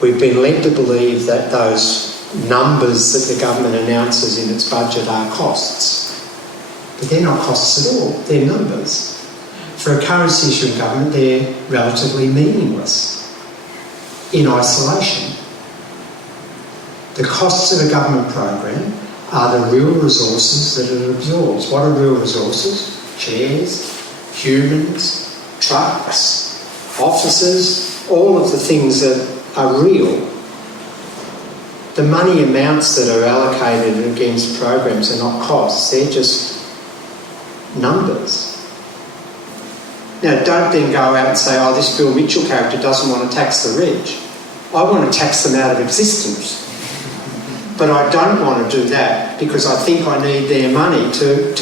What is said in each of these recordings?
We've been led to believe that those numbers that the government announces in its budget are costs. But they're not costs at all, they're numbers. For a currency issuing government, they're relatively meaningless in isolation. The costs of a government program are the real resources that it absorbs. What are real resources? Chairs, humans, trucks, offices, all of the things that are real. The money amounts that are allocated against programs are not costs, they're just numbers. Now, don't then go out and say, oh, this Bill Mitchell character doesn't want to tax the rich. I want to tax them out of existence. But I don't want to do that because I think I need their money to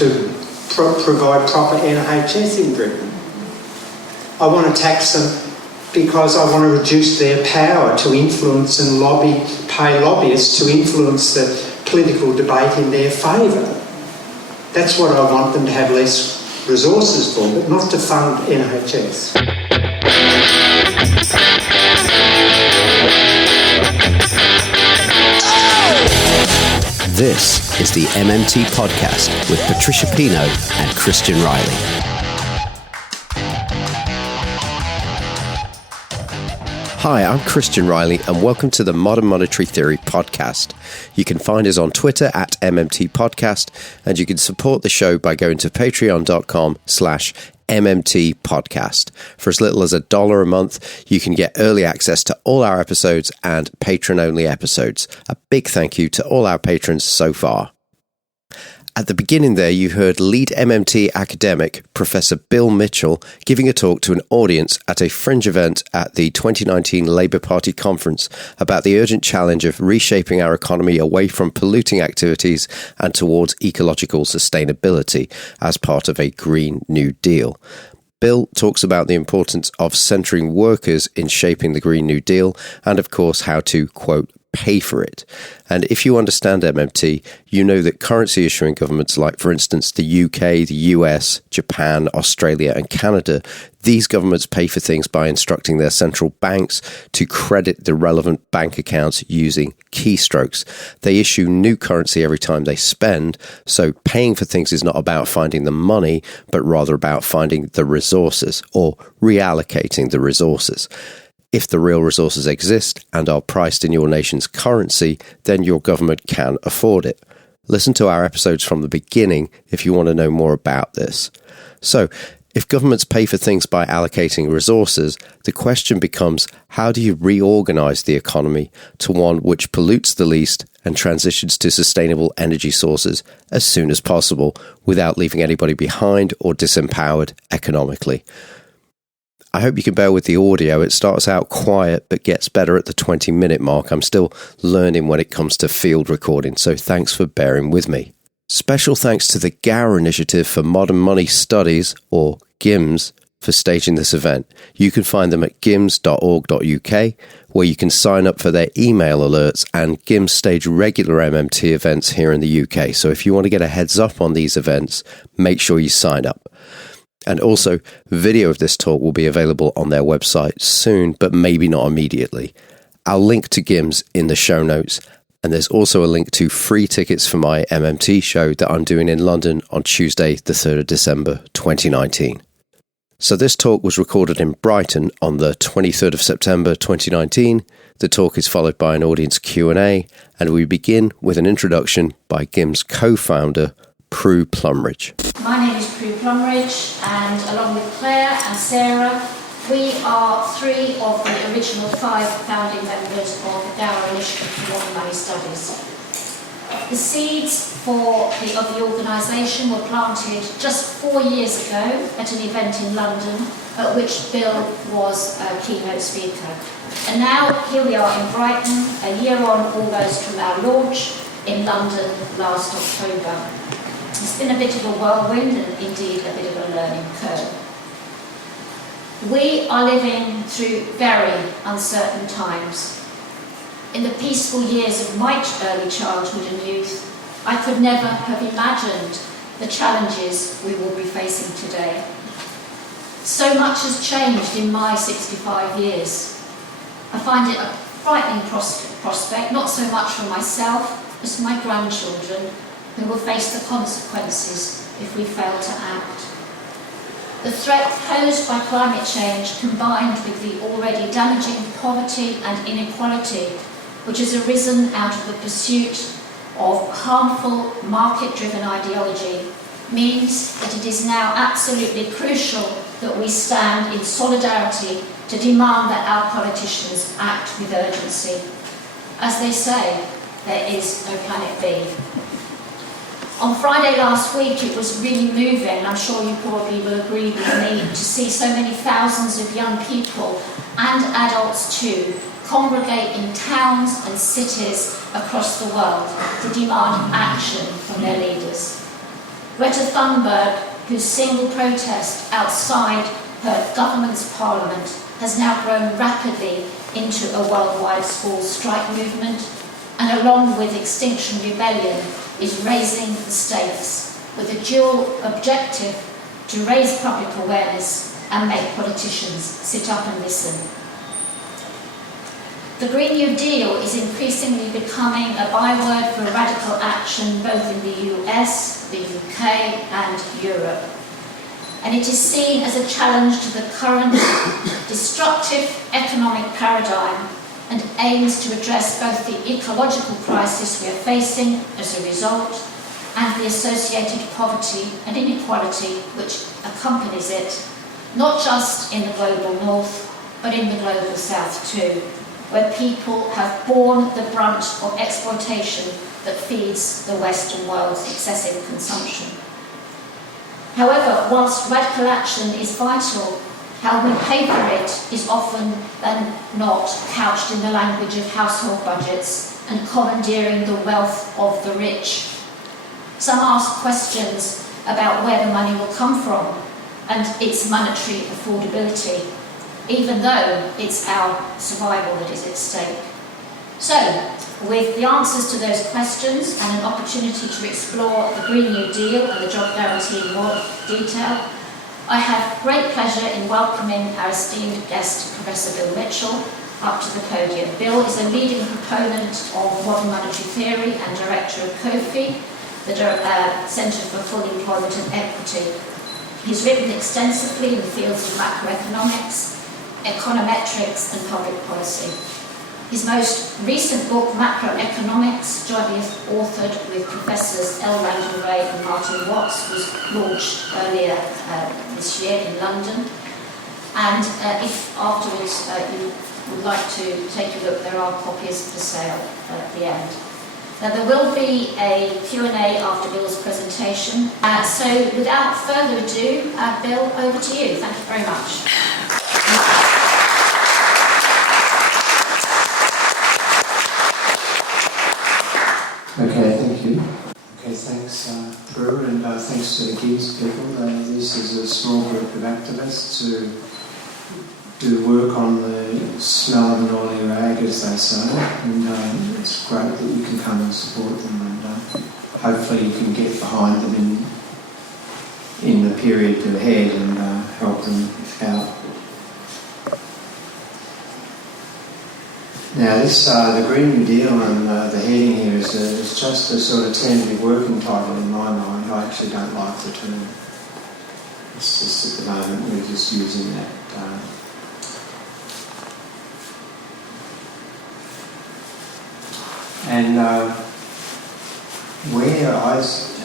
provide proper NHS in Britain. I want to tax them because I want to reduce their power to influence and pay lobbyists to influence the political debate in their favour. That's what I want them to have less resources for, but not to fund NHS. This is the MMT podcast with Patricia Pino and Christian Riley. Hi, I'm Christian Riley and welcome to the Modern Monetary Theory podcast. You can find us on Twitter at MMT Podcast and you can support the show by going to patreon.com/MMT Podcast. For as little as $1 a month, you can get early access to all our episodes and patron-only episodes. A big thank you to all our patrons so far. At the beginning there, you heard lead MMT academic Professor Bill Mitchell giving a talk to an audience at a fringe event at the 2019 Labour Party conference about the urgent challenge of reshaping our economy away from polluting activities and towards ecological sustainability as part of a Green New Deal. Bill talks about the importance of centering workers in shaping the Green New Deal and, of course, how to, quote, pay for it. And if you understand MMT, you know that currency issuing governments like, for instance, the UK, the US, Japan, Australia and Canada, these governments pay for things by instructing their central banks to credit the relevant bank accounts using keystrokes. They issue new currency every time they spend, so paying for things is not about finding the money, but rather about finding the resources or reallocating the resources. If the real resources exist and are priced in your nation's currency, then your government can afford it. Listen to our episodes from the beginning if you want to know more about this. So, if governments pay for things by allocating resources, the question becomes, how do you reorganise the economy to one which pollutes the least and transitions to sustainable energy sources as soon as possible without leaving anybody behind or disempowered economically? I hope you can bear with the audio. It starts out quiet but gets better at the 20-minute mark. I'm still learning when it comes to field recording, so thanks for bearing with me. Special thanks to the Gower Initiative for Modern Money Studies, or GIMS, for staging this event. You can find them at gims.org.uk, where you can sign up for their email alerts, and GIMS stage regular MMT events here in the UK. So if you want to get a heads up on these events, make sure you sign up. And also, video of this talk will be available on their website soon, but maybe not immediately. I'll link to GIMS in the show notes, and there's also a link to free tickets for my MMT show that I'm doing in London on Tuesday, the 3rd of December, 2019. So this talk was recorded in Brighton on the 23rd of September, 2019. The talk is followed by an audience Q&A, and we begin with an introduction by GIMS co-founder, Prue Plumridge. My name is Prue Plumridge, and along with Claire and Sarah, we are three of the original 5 founding members of the Gower Initiative for Modern Money Studies. The seeds of the organisation were planted just 4 years ago at an event in London at which Bill was a keynote speaker. And now here we are in Brighton, a year on almost from our launch in London last October. It's been a bit of a whirlwind and indeed a bit of a learning curve. We are living through very uncertain times. In the peaceful years of my early childhood and youth, I could never have imagined the challenges we will be facing today. So much has changed in my 65 years. I find it frightening prospect, not so much for myself as for my grandchildren, who will face the consequences if we fail to act. The threat posed by climate change, combined with the already damaging poverty and inequality which has arisen out of the pursuit of harmful market-driven ideology, means that it is now absolutely crucial that we stand in solidarity to demand that our politicians act with urgency. As they say, there is no planet B. On Friday last week, it was really moving, and I'm sure you probably will agree with me, to see so many thousands of young people, and adults too, congregate in towns and cities across the world to demand action from their leaders. Greta Thunberg, whose single protest outside her government's parliament has now grown rapidly into a worldwide school strike movement, and along with Extinction Rebellion, is raising the stakes with a dual objective to raise public awareness and make politicians sit up and listen. The Green New Deal is increasingly becoming a byword for radical action both in the US, the UK and Europe. And it is seen as a challenge to the current destructive economic paradigm and aims to address both the ecological crisis we are facing as a result and the associated poverty and inequality which accompanies it, not just in the global north, but in the global south too, where people have borne the brunt of exploitation that feeds the Western world's excessive consumption. However, whilst radical action is vital, how we pay for it is often than not couched in the language of household budgets and commandeering the wealth of the rich. Some ask questions about where the money will come from and its monetary affordability, even though it's our survival that is at stake. So, with the answers to those questions and an opportunity to explore the Green New Deal and the Job Guarantee in more detail, I have great pleasure in welcoming our esteemed guest, Professor Bill Mitchell, up to the podium. Bill is a leading proponent of modern monetary theory and director of COFI, the Centre for Full Employment and Equity. He's written extensively in the fields of macroeconomics, econometrics and public policy. His most recent book, Macroeconomics, jointly authored with Professors L. Langdon Ray and Martin Watts, was launched earlier this year in London. And if afterwards you would like to take a look, there are copies for sale at the end. Now there will be a Q&A after Bill's presentation. So without further ado, Bill, over to you. Thank you very much. Okay, thank you. Okay, thanks, Prue, and thanks to the GIGS people. This is a small group of activists who do work on the smell of an oily rag, as they say, and it's great that you can come and support them, and hopefully you can get behind them in the period ahead and help them out. Now this, the Green New Deal and the heading here is just a sort of tentative working title in my mind. I actually don't like the term. It's just at the moment we're just using that.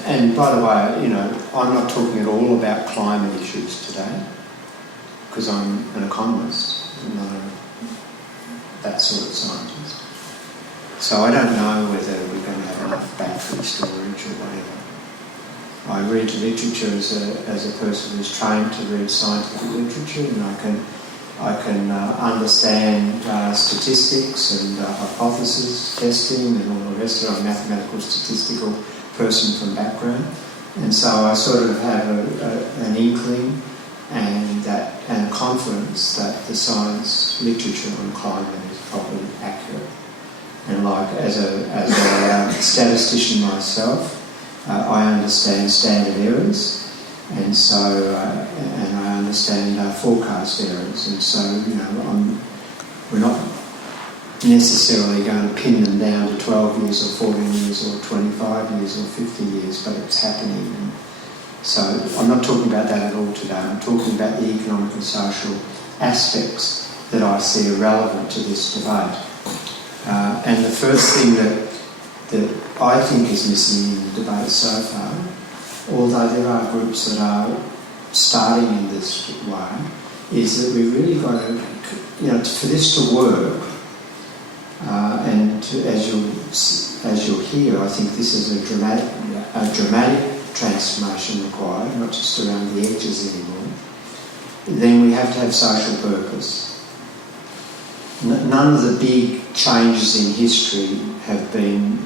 And by the way, you know, I'm not talking at all about climate issues today because I'm an economist, not that sort of scientist. So I don't know whether we're going to have enough battery storage or whatever. I read literature as a person who's trained to read scientific literature, and I can understand statistics and hypothesis testing and all the rest of it. I'm a mathematical statistical person from background, and so I sort of have an inkling and confidence that the science literature on climate is probably accurate. And like as a statistician myself, I understand standard errors, and so and I understand forecast errors, and so you know we're not necessarily going to pin them down to 12 years or 14 years or 25 years or 50 years, but it's happening. And so I'm not talking about that at all today. I'm talking about the economic and social aspects that I see are relevant to this debate. And the first thing that I think is missing in the debate so far, although there are groups that are starting in this way, is that we really got to, for this to work, and as you'll hear, I think this is a dramatic transformation required, not just around the edges anymore. Then we have to have social purpose. None of the big changes in history have been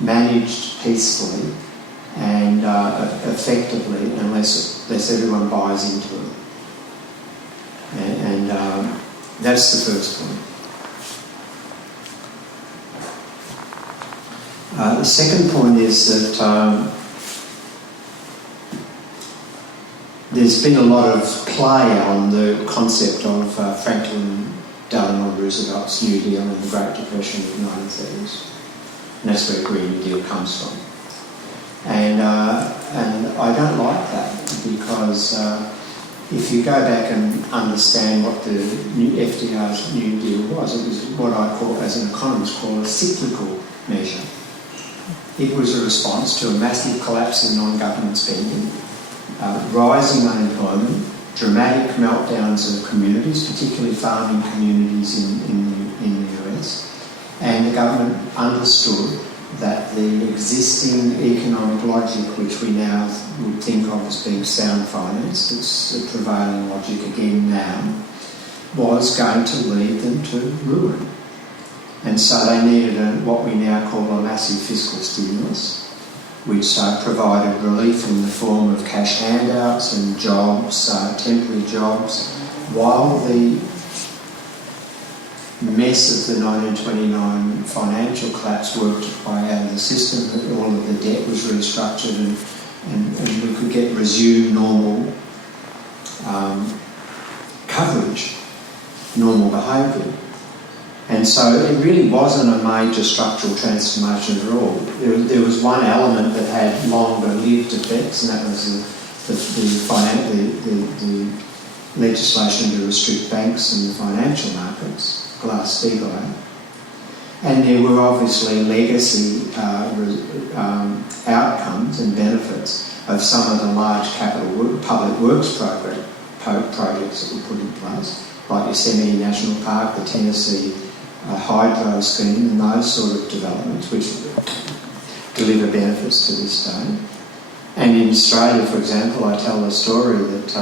managed peacefully and effectively unless everyone buys into it. And that's the first point. The second point is that there's been a lot of play on the concept of Franklin Delano Roosevelt's New Deal and the Great Depression of the 1930s. And that's where Green New Deal comes from. And I don't like that because if you go back and understand what the FDR's New Deal was, it was what I call, as an economist, call a cyclical measure. It was a response to a massive collapse in non-government spending, rising unemployment, dramatic meltdowns of communities, particularly farming communities in the US, and the government understood that the existing economic logic, which we now would think of as being sound finance, it's the prevailing logic again now, was going to lead them to ruin. And so they needed what we now call a massive fiscal stimulus, which provided relief in the form of cash handouts and jobs, temporary jobs, while the mess of the 1929 financial collapse worked its way out of the system, that all of the debt was restructured and we could get resumed normal coverage, normal behaviour. And so it really wasn't a major structural transformation at all. There was one element that had longer-lived effects, and that was the legislation to restrict banks and the financial markets, Glass-Steagall Act. And there were obviously legacy outcomes and benefits of some of the large public works projects that were put in place, like Yosemite National Park, the Tennessee hydro scheme, and those sort of developments which deliver benefits to this day. And in Australia, for example, I tell the story that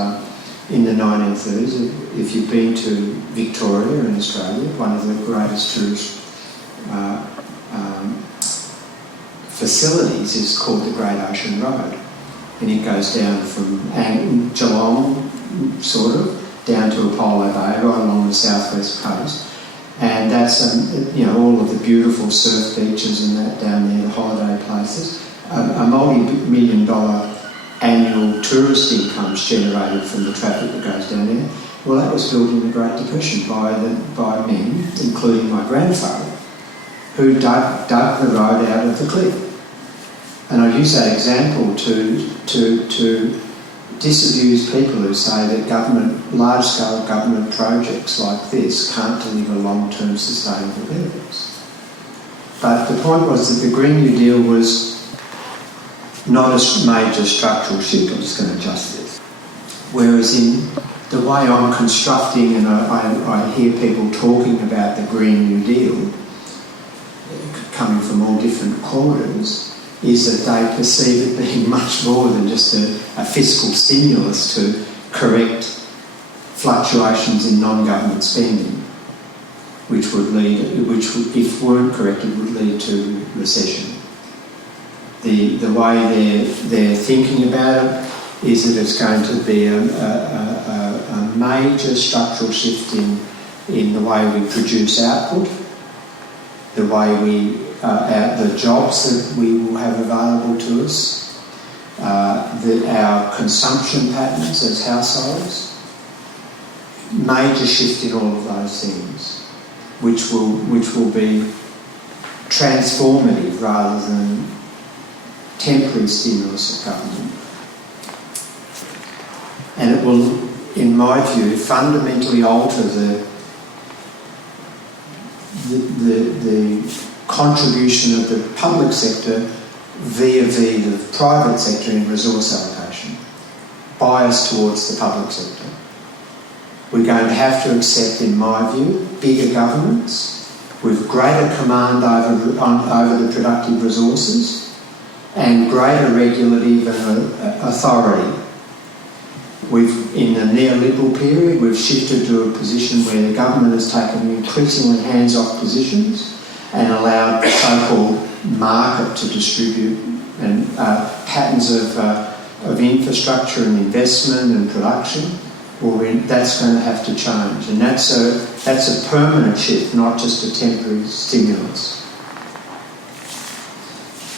in the 1930s, if you've been to Victoria in Australia, one of the greatest tourist facilities is called the Great Ocean Road, and it goes down from Geelong, sort of, down to Apollo Bay, right along the southwest coast. And that's, all of the beautiful surf beaches and that down there, the holiday places. A multi-million-dollar annual tourist income is generated from the traffic that goes down there. Well, that was built in the Great Depression by men, including my grandfather, who dug the road out of the cliff. And I use that example to disabuse people who say that large-scale government projects like this can't deliver long-term sustainable benefits. But the point was that the Green New Deal was not a major structural shift. I'm just going to adjust this. Whereas in the way I'm constructing, and I hear people talking about the Green New Deal coming from all different quarters, is that they perceive it being much more than just a fiscal stimulus to correct fluctuations in non-government spending, which if weren't corrected, would lead to recession. The way they're thinking about it is that it's going to be a major structural shift in the way we produce output, the way the jobs that we will have available to us, our consumption patterns as households, major shift in all of those things. which will be transformative rather than temporary stimulus of government. And it will, in my view, fundamentally alter the contribution of the public sector via the private sector in resource allocation, bias towards the public sector. We're going to have to accept, in my view, bigger governments with greater command over the productive resources and greater regulative authority. In the neoliberal period, we've shifted to a position where the government has taken increasingly hands-off positions and allowed the so-called market to distribute and patterns of infrastructure and investment and production. Well, that's going to have to change, and that's a permanent shift, not just a temporary stimulus.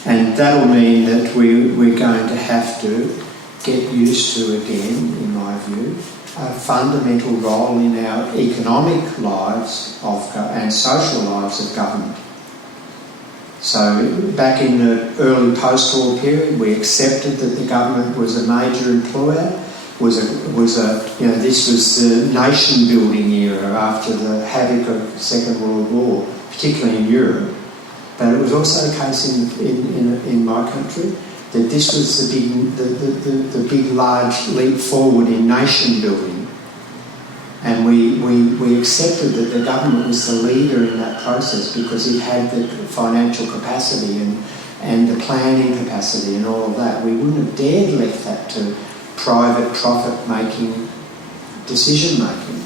And that'll mean that we're going to have to get used to again, in my view, a fundamental role in our economic lives and social lives of government. So back in the early post-war period, we accepted that the government was a major employer. This was the nation-building era after the havoc of the Second World War, particularly in Europe. But it was also the case in my country that this was the big large leap forward in nation building, and we accepted that the government was the leader in that process because it had the financial capacity and the planning capacity and all of that. We wouldn't have dared left that to private profit-making decision-making,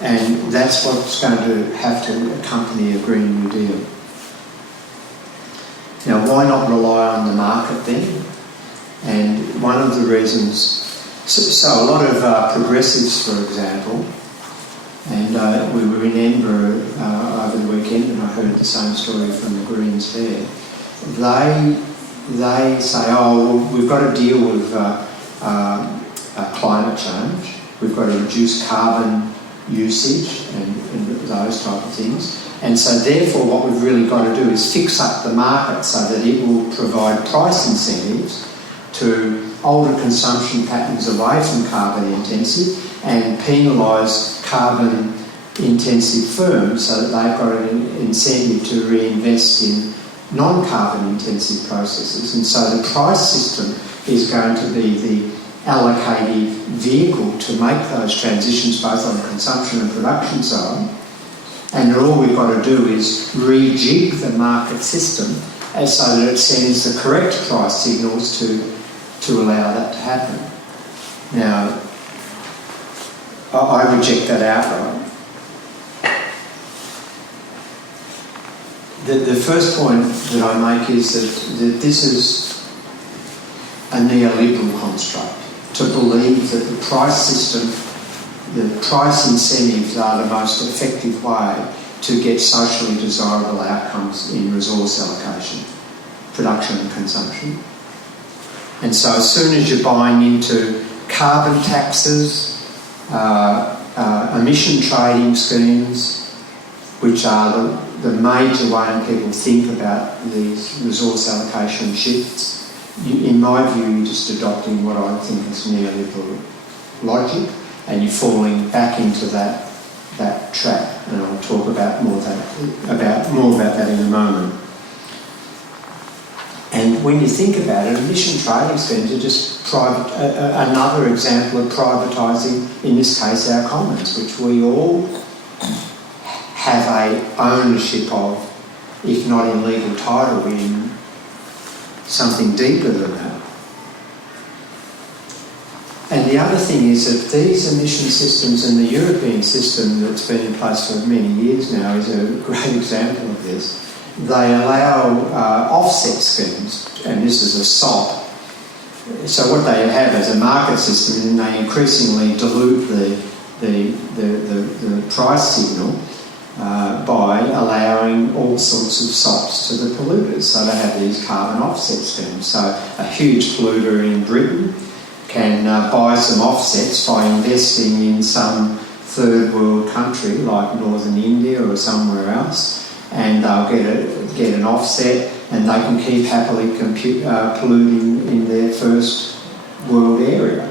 and that's what's going to have to accompany a Green New Deal. Now, why not rely on the market then? And one of the reasons, so a lot of progressives, for example, and we were in Edinburgh over the weekend, and I heard the same story from the Greens there. They say, oh, well, we've got to deal with climate change. We've got to reduce carbon usage and those type of things. And so therefore what we've really got to do is fix up the market so that it will provide price incentives to alter consumption patterns away from carbon intensive and penalise carbon intensive firms so that they've got an incentive to reinvest in non-carbon intensive processes. And so the price system is going to be the allocative vehicle to make those transitions both on the consumption and production side. And all we've got to do is rejig the market system so that it sends the correct price signals to allow that to happen. Now, I reject that outright. The first point that I make is that this is a neoliberal construct, to believe that the price system, the price incentives are the most effective way to get socially desirable outcomes in resource allocation, production and consumption. And so as soon as you're buying into carbon taxes, emission trading schemes, which are the major way people think about these resource allocation shifts, in my view, you're just adopting what I think is neoliberal logic, and you're falling back into that trap. And I'll talk about more about that in a moment. And when you think about it, emission trading schemes are just another example of privatising, in this case, our commons, which we all have a ownership of, if not in legal title, in something deeper than that. And the other thing is that these emission systems and the European system that's been in place for many years now is a great example of this. They allow offset schemes, and this is a SOP. So what they have is a market system, and they increasingly dilute the price signal by allowing all sorts of SOPs to the polluters. So they have these carbon offset schemes. So a huge polluter in Britain can buy some offsets by investing in some third world country like northern India or somewhere else, and they'll get an offset, and they can keep happily polluting in their first world area.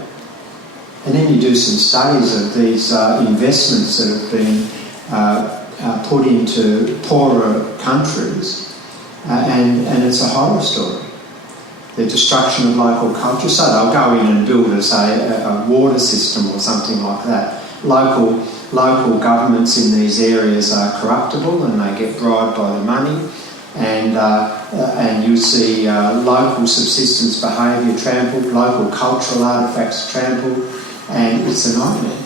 And then you do some studies of these investments that have been put into poorer countries, and it's a horror story. The destruction of local culture. So they'll go in and build, a water system or something like that. Local governments in these areas are corruptible, and they get bribed by the money, and you see local subsistence behaviour trampled, local cultural artefacts trampled, and it's a nightmare.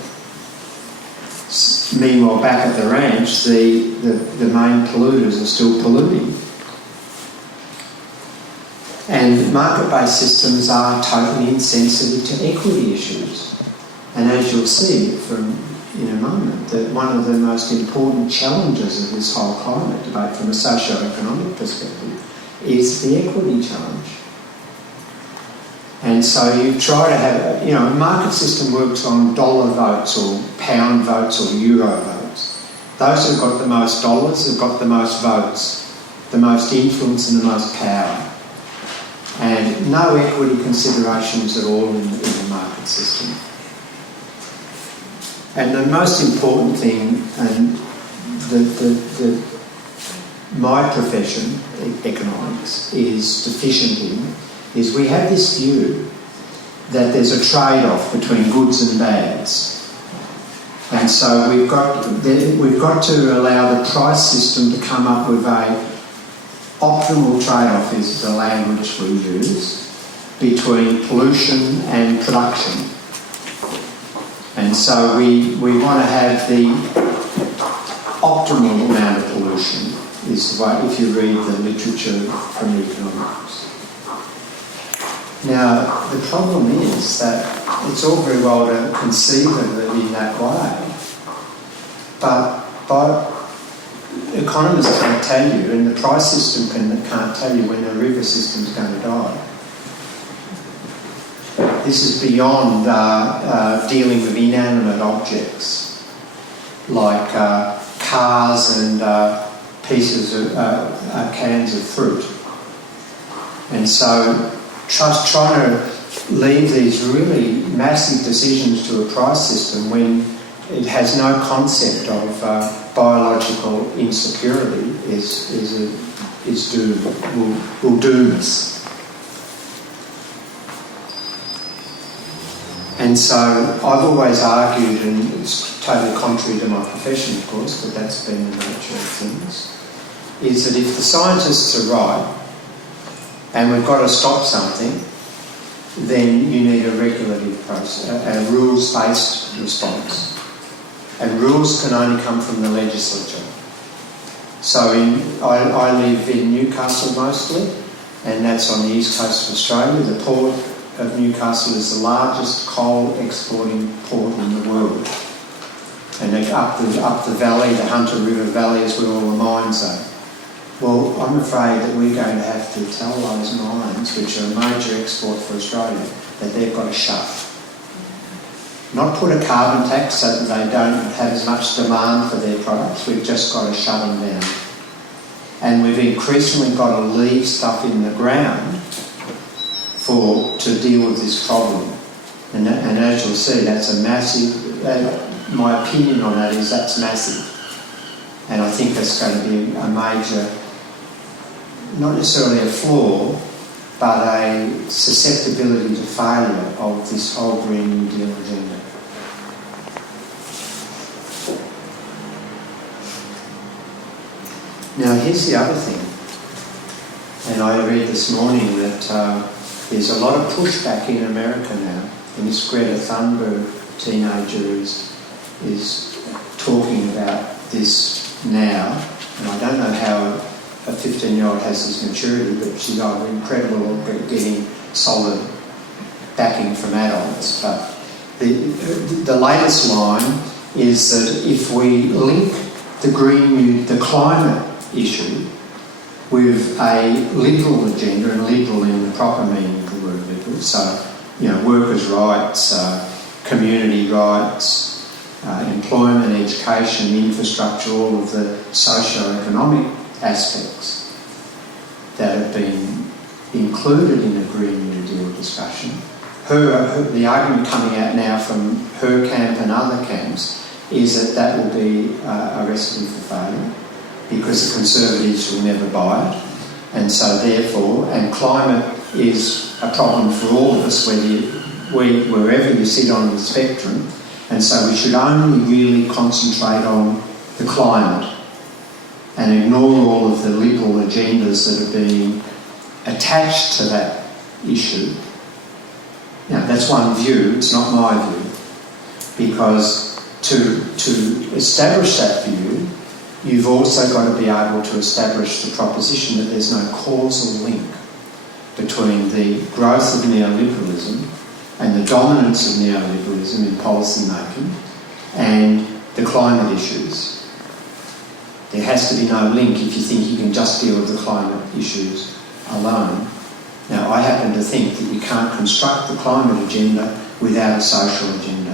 Meanwhile, back at the ranch, the main polluters are still polluting. And market-based systems are totally insensitive to equity issues. And as you'll see in a moment, that one of the most important challenges of this whole climate debate from a socio-economic perspective is the equity challenge. And so you try to have, a market system works on dollar votes or pound votes or euro votes. Those who've got the most dollars have got the most votes, the most influence and the most power. And no equity considerations at all in the market system. And the most important thing, and my profession, economics, is deficient in, is we have this view that there's a trade-off between goods and bads. And so we've got to allow the price system to come up with a optimal trade-off, is the language we use, between pollution and production. And so we want to have the optimal amount of pollution, is the way, if you read the literature from economics. Now, the problem is that it's all very well to conceive of it in that way, but economists can't tell you, and the price system can't tell you when the river system's going to die. This is beyond dealing with inanimate objects like cars and pieces of cans of fruit. And so trying to leave these really massive decisions to a price system when it has no concept of biological insecurity is doomed, will doom us. And so I've always argued, and it's totally contrary to my profession, of course, but that's been the nature of things, is that if the scientists are right and we've got to stop something, then you need a regulative process, a rules-based response. And rules can only come from the legislature. So I live in Newcastle mostly, and that's on the east coast of Australia. The port of Newcastle is the largest coal exporting port in the world. And up the valley, the Hunter River Valley, is where all the mines are. Well, I'm afraid that we're going to have to tell those mines, which are a major export for Australia, that they've got to shut. Not put a carbon tax so that they don't have as much demand for their products, we've just got to shut them down. And we've increasingly got to leave stuff in the ground to deal with this problem. And as you'll see, that's a massive, my opinion on that is that's massive. And I think that's going to be a major, not necessarily a flaw, but a susceptibility to failure of this whole Green New Deal agenda. Now here's the other thing, and I read this morning that there's a lot of pushback in America now, and this Greta Thunberg teenager is talking about this now, and I don't know how a 15-year-old has this maturity, but she's either incredible at getting solid backing from adults. But the latest line is that if we link the climate issue with a liberal agenda, and liberal in the proper meaning of the word liberal, so workers' rights, community rights, employment, education, infrastructure, all of the socio-economic aspects that have been included in a Green New Deal discussion. The argument coming out now from her camp and other camps is that will be a recipe for failure, because the Conservatives will never buy it, and so therefore, and climate is a problem for all of us, wherever you sit on the spectrum, and so we should only really concentrate on the climate and ignore all of the liberal agendas that are being attached to that issue. Now, that's one view, it's not my view, because to establish that view, you've also got to be able to establish the proposition that there's no causal link between the growth of neoliberalism and the dominance of neoliberalism in policy making and the climate issues. There has to be no link if you think you can just deal with the climate issues alone. Now, I happen to think that you can't construct the climate agenda without a social agenda.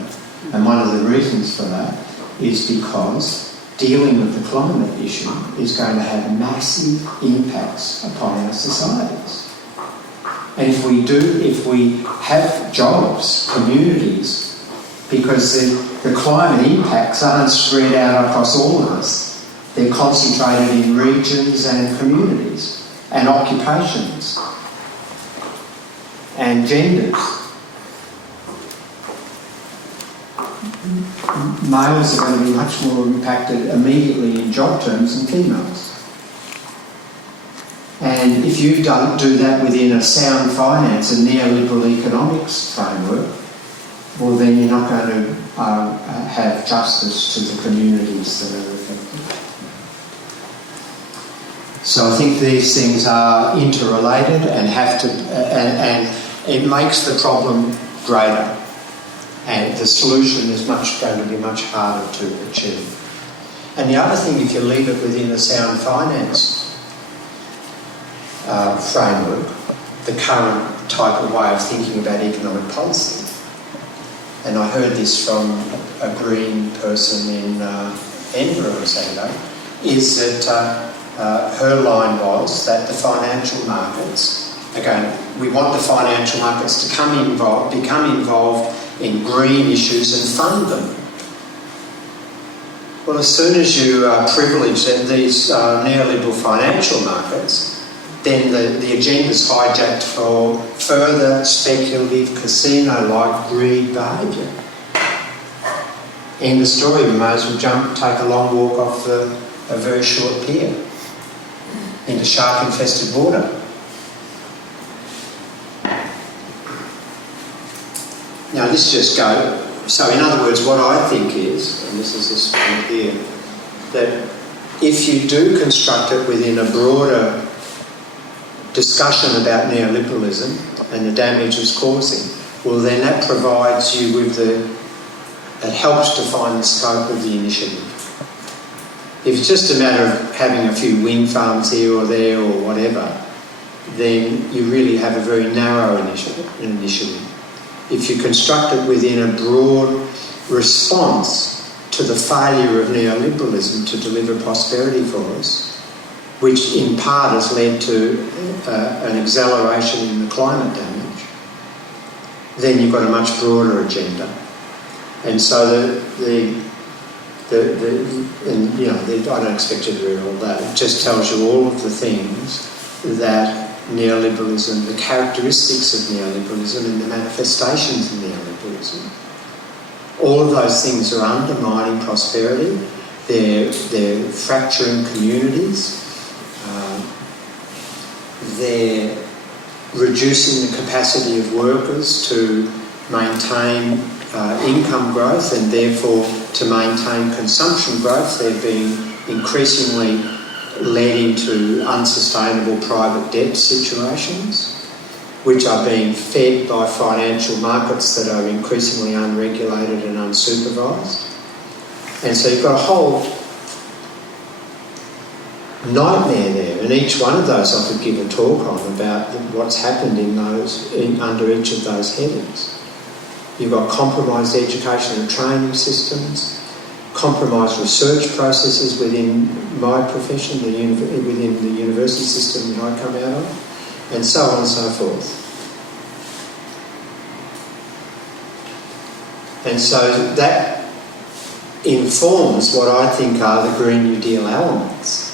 And one of the reasons for that is because dealing with the climate issue is going to have massive impacts upon our societies. And if we have jobs, communities, because the climate impacts aren't spread out across all of us, they're concentrated in regions and communities and occupations and genders. Males are going to be much more impacted immediately in job terms than females. And if you don't do that within a sound finance and neoliberal economics framework, well, then you're not going to have justice to the communities that are affected. So I think these things are interrelated and have to, and it makes the problem greater, and the solution is going to be much harder to achieve. And the other thing, if you leave it within the sound finance framework, the current type of way of thinking about economic policy, and I heard this from a Green person in Edinburgh on Saturday, is that her line was that the financial markets, again, we want the financial markets to become involved in green issues and fund them. Well, as soon as you privilege these neoliberal financial markets, then the agenda's hijacked for further speculative casino-like greed behaviour. End of story. We may as well take a long walk off a very short pier into shark-infested water. Now, this just goes. So, in other words, what I think is, and this is this point here, that if you do construct it within a broader discussion about neoliberalism and the damage it's causing, well, then that provides you with it helps define the scope of the initiative. If it's just a matter of having a few wind farms here or there or whatever, then you really have a very narrow initiative. If you construct it within a broad response to the failure of neoliberalism to deliver prosperity for us, which in part has led to an acceleration in the climate damage, then you've got a much broader agenda. And so I don't expect you to read all that. It just tells you all of the things that neoliberalism, the characteristics of neoliberalism and the manifestations of neoliberalism, all of those things are undermining prosperity, they're fracturing communities, they're reducing the capacity of workers to maintain income growth and therefore to maintain consumption growth. They're being increasingly led into unsustainable private debt situations, which are being fed by financial markets that are increasingly unregulated and unsupervised. And so you've got a whole nightmare there, and each one of those I could give a talk on about what's happened under each of those headings. You've got compromised education and training systems, compromised research processes within my profession, within the university system that I come out of, and so on and so forth. And so that informs what I think are the Green New Deal elements.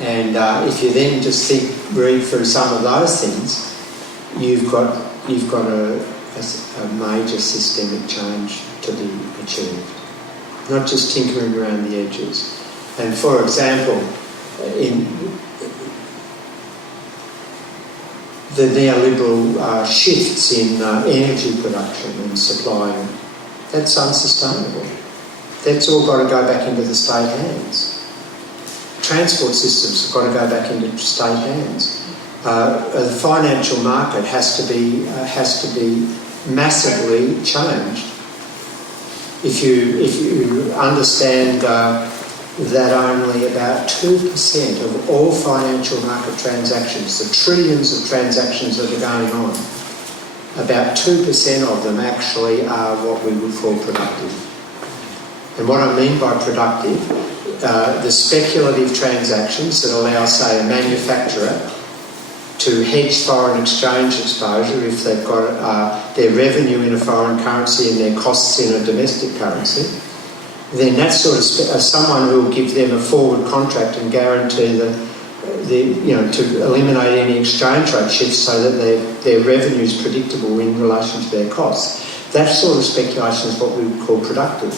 And if you then just read through some of those things, you've got a major systemic change to be achieved, not just tinkering around the edges. And for example, in the neoliberal shifts in energy production and supply, that's unsustainable. That's all got to go back into the state hands. Transport systems have got to go back into state hands. The financial market has to be massively changed. If you understand that only about 2% of all financial market transactions, the trillions of transactions that are going on, about 2% of them actually are what we would call productive. And what I mean by productive, the speculative transactions that allow, say, a manufacturer to hedge foreign exchange exposure if they've got their revenue in a foreign currency and their costs in a domestic currency, then that sort of someone who will give them a forward contract and guarantee to eliminate any exchange rate shifts so that their revenue is predictable in relation to their costs. That sort of speculation is what we would call productive.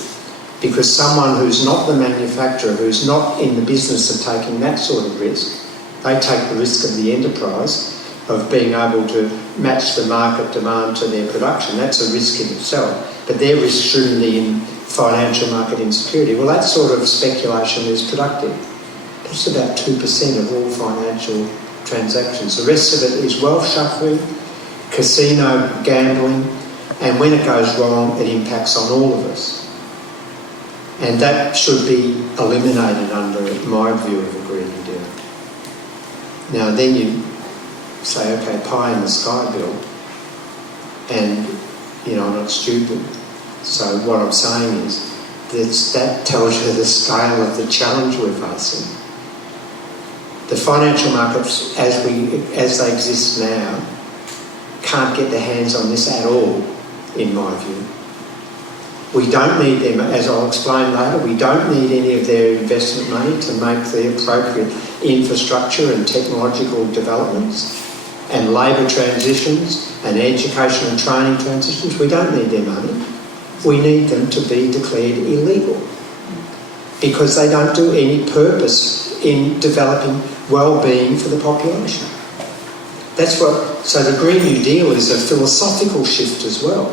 Because someone who's not the manufacturer, who's not in the business of taking that sort of risk, they take the risk of the enterprise of being able to match the market demand to their production. That's a risk in itself. But their risk shouldn't be in financial market insecurity. Well, that sort of speculation is productive. That's about 2% of all financial transactions. The rest of it is wealth shuffling, casino gambling, and when it goes wrong, it impacts on all of us. And that should be eliminated under my view of a Green New Deal. Now then you say, okay, pie in the sky, Bill, and I'm not stupid. So what I'm saying is that tells you the scale of the challenge we're facing. The financial markets, as they exist now, can't get their hands on this at all, in my view. We don't need them, as I'll explain later, we don't need any of their investment money to make the appropriate infrastructure and technological developments and labour transitions and education and training transitions. We don't need their money. We need them to be declared illegal because they don't do any purpose in developing well-being for the population. So the Green New Deal is a philosophical shift as well.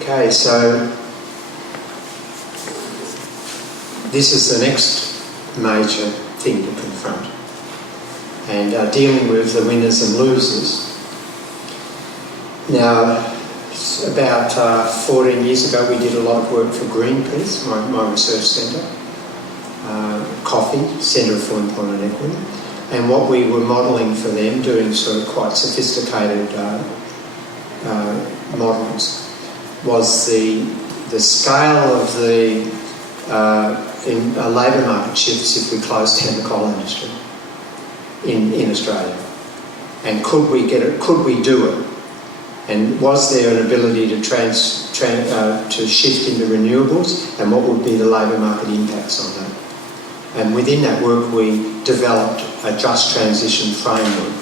Okay, so this is the next major thing to confront, and dealing with the winners and losers. Now, about 14 years ago, we did a lot of work for Greenpeace, my research centre, Coffee, Centre for Employment and Equity, and what we were modelling for them, doing sort of quite sophisticated models, was the scale of the labour market shifts if we closed down the coal industry in Australia. And could we get it? Could we do it? And was there an ability to shift into renewables? And what would be the labour market impacts on that? And within that work, we developed a just transition framework.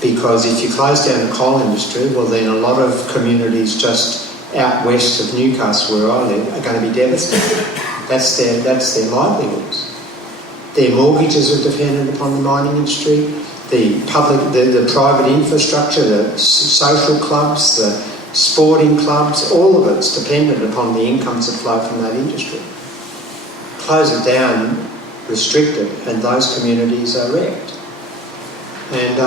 Because if you close down the coal industry, well, then a lot of communities just out west of Newcastle, where I live, are going to be devastated. That's their livelihoods. Their mortgages are dependent upon the mining industry. The private infrastructure, the social clubs, the sporting clubs, all of it's dependent upon the incomes that flow from that industry. Close it down, restrict it, and those communities are wrecked. And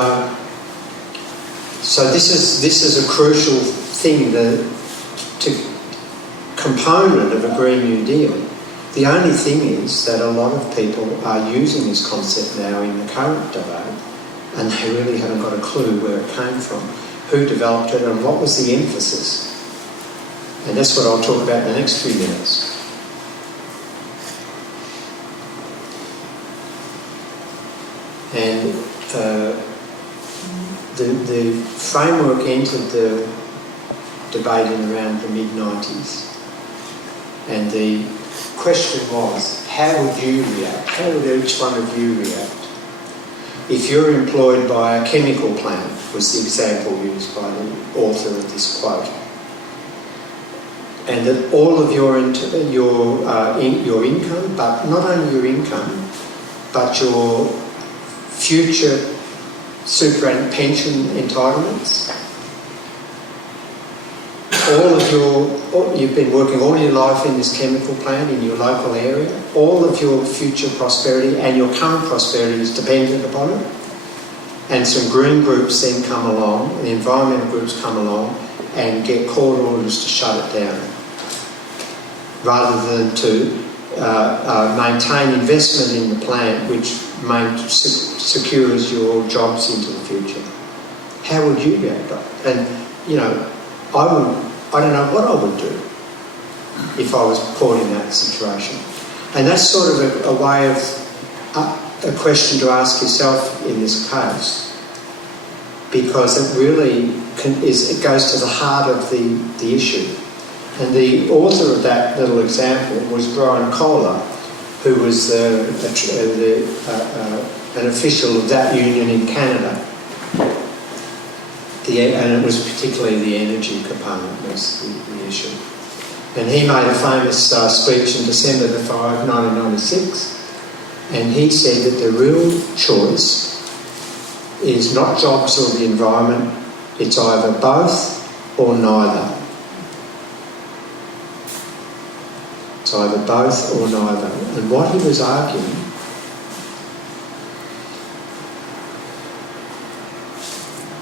so this is a crucial thing, component of a Green New Deal. The only thing is that a lot of people are using this concept now in the current debate, and they really haven't got a clue where it came from. who developed it, and what was the emphasis. And that's what I'll talk about in the next few minutes. And the framework entered the debate in around the mid-90s. And the question was, how would you react? How would each one of you react? If you're employed by a chemical plant, was the example used by the author of this quote. And that all of your income, but not only your income, but your future super and pension entitlements, you've been working all your life in this chemical plant in your local area, all of your future prosperity and your current prosperity is dependent upon it. And some green groups then come along, the environmental groups come along and get court orders to shut it down, rather than to maintain investment in the plant, which secures your jobs into the future. How would you react? And, you know, I don't know what I would do if I was caught in that situation. And that's sort of a way of a question to ask yourself in this case, because it really it goes to the heart of the issue. And the author of that little example was Brian Kohler, who was an official of that union in Canada. And it was particularly the energy component was the issue. And he made a famous speech in December 5, 1996, and he said that the real choice is not jobs or the environment, it's either both or neither. It's either both or neither. And what he was arguing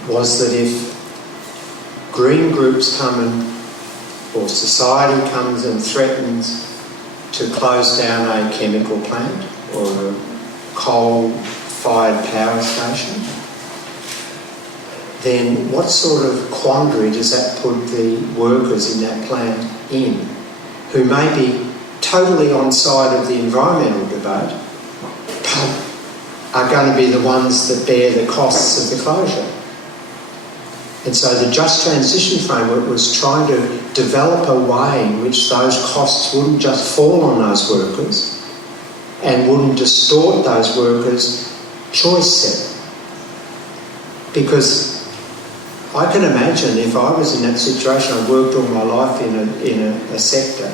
was that if green groups come or society comes and threatens to close down a chemical plant or a coal-fired power station, then what sort of quandary does that put the workers in that plant in, who may be totally on side of the environmental debate, but are going to be the ones that bear the costs of the closure? And so the Just Transition Framework was trying to develop a way in which those costs wouldn't just fall on those workers and wouldn't distort those workers' choice set. Because I can imagine if I was in that situation, I worked all my life in a sector,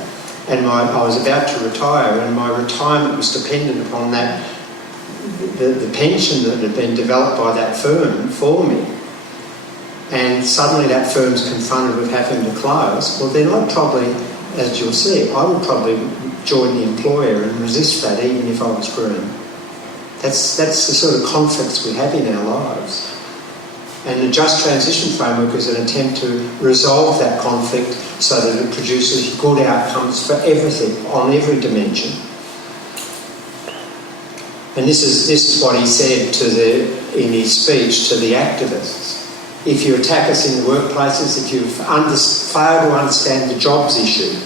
and I was about to retire, and my retirement was dependent upon that, the pension that had been developed by that firm for me. And suddenly that firm's confronted with having to close, well then I'd probably, as you'll see, I would probably join the employer and resist that even if I was green. That's the sort of conflicts we have in our lives. And the Just Transition Framework is an attempt to resolve that conflict so that it produces good outcomes for everything, on every dimension. And this is what he said in his speech to the activists. If you attack us in the workplaces, if you fail to understand the jobs issue,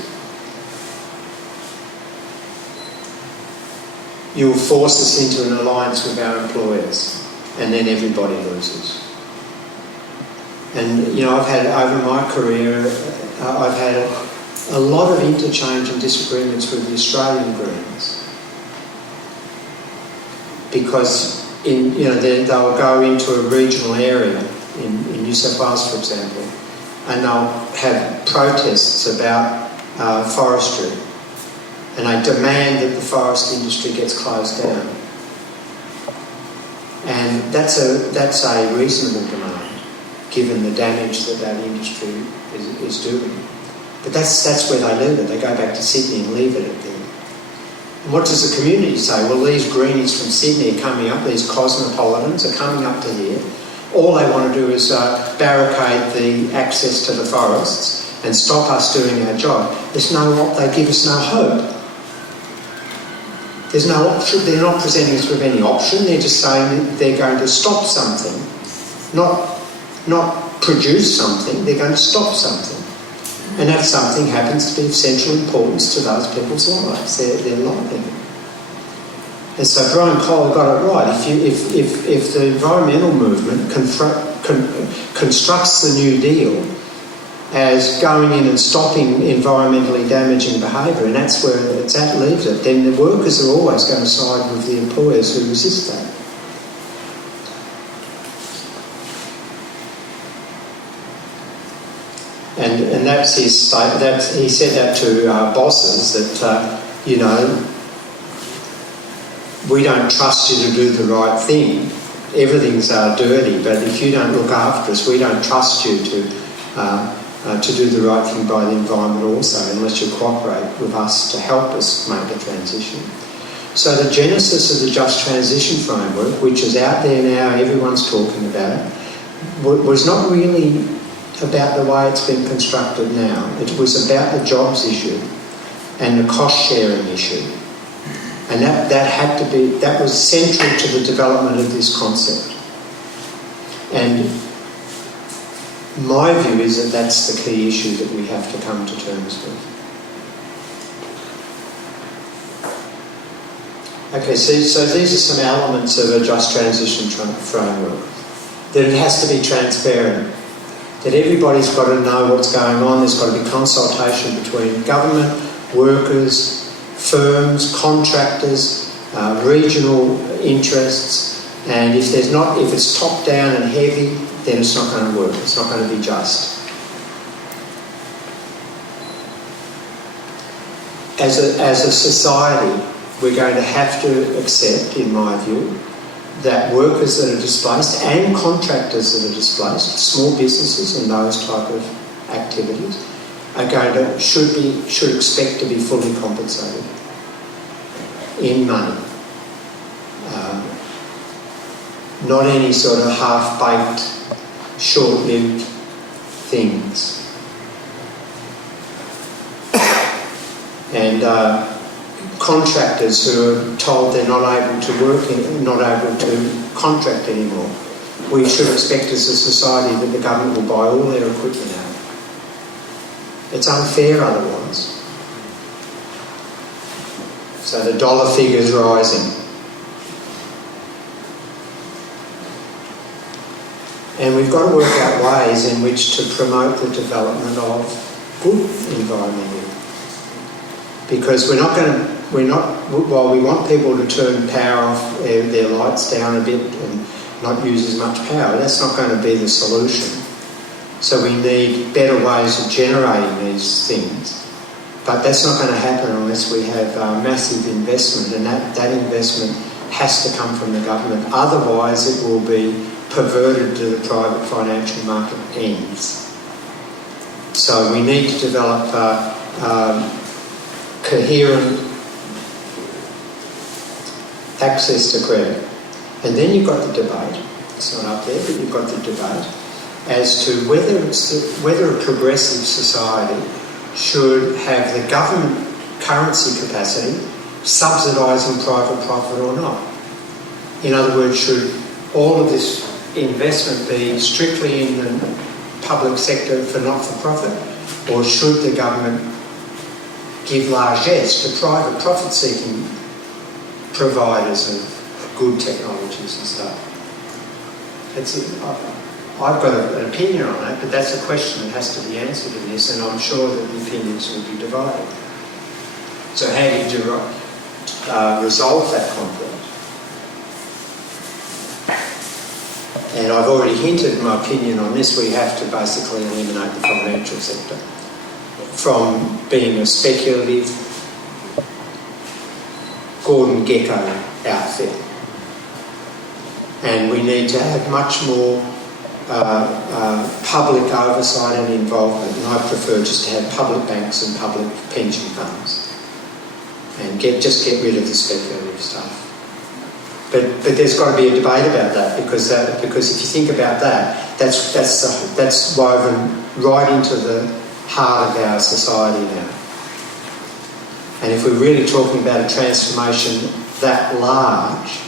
you'll force us into an alliance with our employers, and then everybody loses. And, you know, I've had, over my career, I've had a lot of interchange and disagreements with the Australian Greens. Because, they'll go into a regional area, in New South Wales, for example, and they'll have protests about forestry, and they demand that the forest industry gets closed down. And that's a reasonable demand, given the damage that industry is doing. But that's where they leave it. They go back to Sydney and leave it at there. And what does the community say? Well, these greenies from Sydney are coming up, these cosmopolitans are coming up to here. All they want to do is barricade the access to the forests and stop us doing our job. They give us no hope. There's no option. They're not presenting us with any option. They're just saying that they're going to stop something, not produce something, they're going to stop something. And that something happens to be of central importance to those people's lives, their livelihood. And so Brian Cole got it right. If the environmental movement constructs the New Deal as going in and stopping environmentally damaging behaviour, and that's where it's at, leaves it, then the workers are always going to side with the employers who resist that. And that's his statement. He said that to bosses that, we don't trust you to do the right thing. Everything's dirty, but if you don't look after us, we don't trust you to do the right thing by the environment also, unless you cooperate with us to help us make the transition. So the genesis of the Just Transition Framework, which is out there now, everyone's talking about it, was not really about the way it's been constructed now. It was about the jobs issue and the cost sharing issue. And that was central to the development of this concept. And my view is that that's the key issue that we have to come to terms with. Okay, so these are some elements of a Just Transition Framework. That it has to be transparent, that everybody's got to know what's going on, there's got to be consultation between government, workers, firms, contractors, regional interests, and if it's top down and heavy, then it's not going to work, it's not going to be just. As a society, we're going to have to accept, in my view, that workers that are displaced and contractors that are displaced, small businesses and those type of activities, should expect to be fully compensated in money. Not any sort of half-baked, short-lived things. And contractors who are told they're not able to work, not able to contract anymore. We should expect as a society that the government will buy all their equipment out. It's unfair otherwise. So the dollar figure's rising. And we've got to work out ways in which to promote the development of good environmental. Because while we want people to turn power off, their lights down a bit and not use as much power, that's not going to be the solution. So we need better ways of generating these things. But that's not going to happen unless we have massive investment, and that investment has to come from the government. Otherwise it will be perverted to the private financial market ends. So we need to develop coherent access to credit. And then you've got the debate, it's not up there, but you've got the debate as to whether a progressive society should have the government currency capacity subsidising private profit or not. In other words, should all of this investment be strictly in the public sector for not-for-profit, or should the government give largesse to private profit-seeking providers of good technologies and stuff? I've got an opinion on that, but that's a question that has to be answered in this, and I'm sure that the opinions will be divided. So how do you resolve that conflict? And I've already hinted my opinion on this. We have to basically eliminate the financial sector from being a speculative Gordon Gekko outfit. And we need to have much more public oversight and involvement, and I prefer just to have public banks and public pension funds and just get rid of the speculative stuff. But there's got to be a debate about that, because if you think about that, that's woven right into the heart of our society now. And if we're really talking about a transformation that large,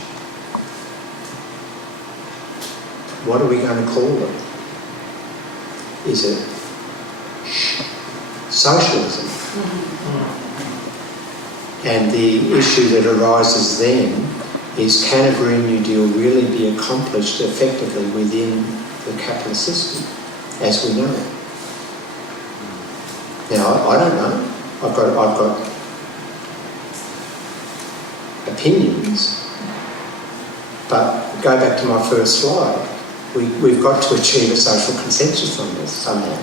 what are we going to call it? is it socialism? And the issue that arises then is, can a Green New Deal really be accomplished effectively within the capitalist system as we know it? Now, I don't know. I've got opinions, but go back to my first slide. We've got to achieve a social consensus on this somehow.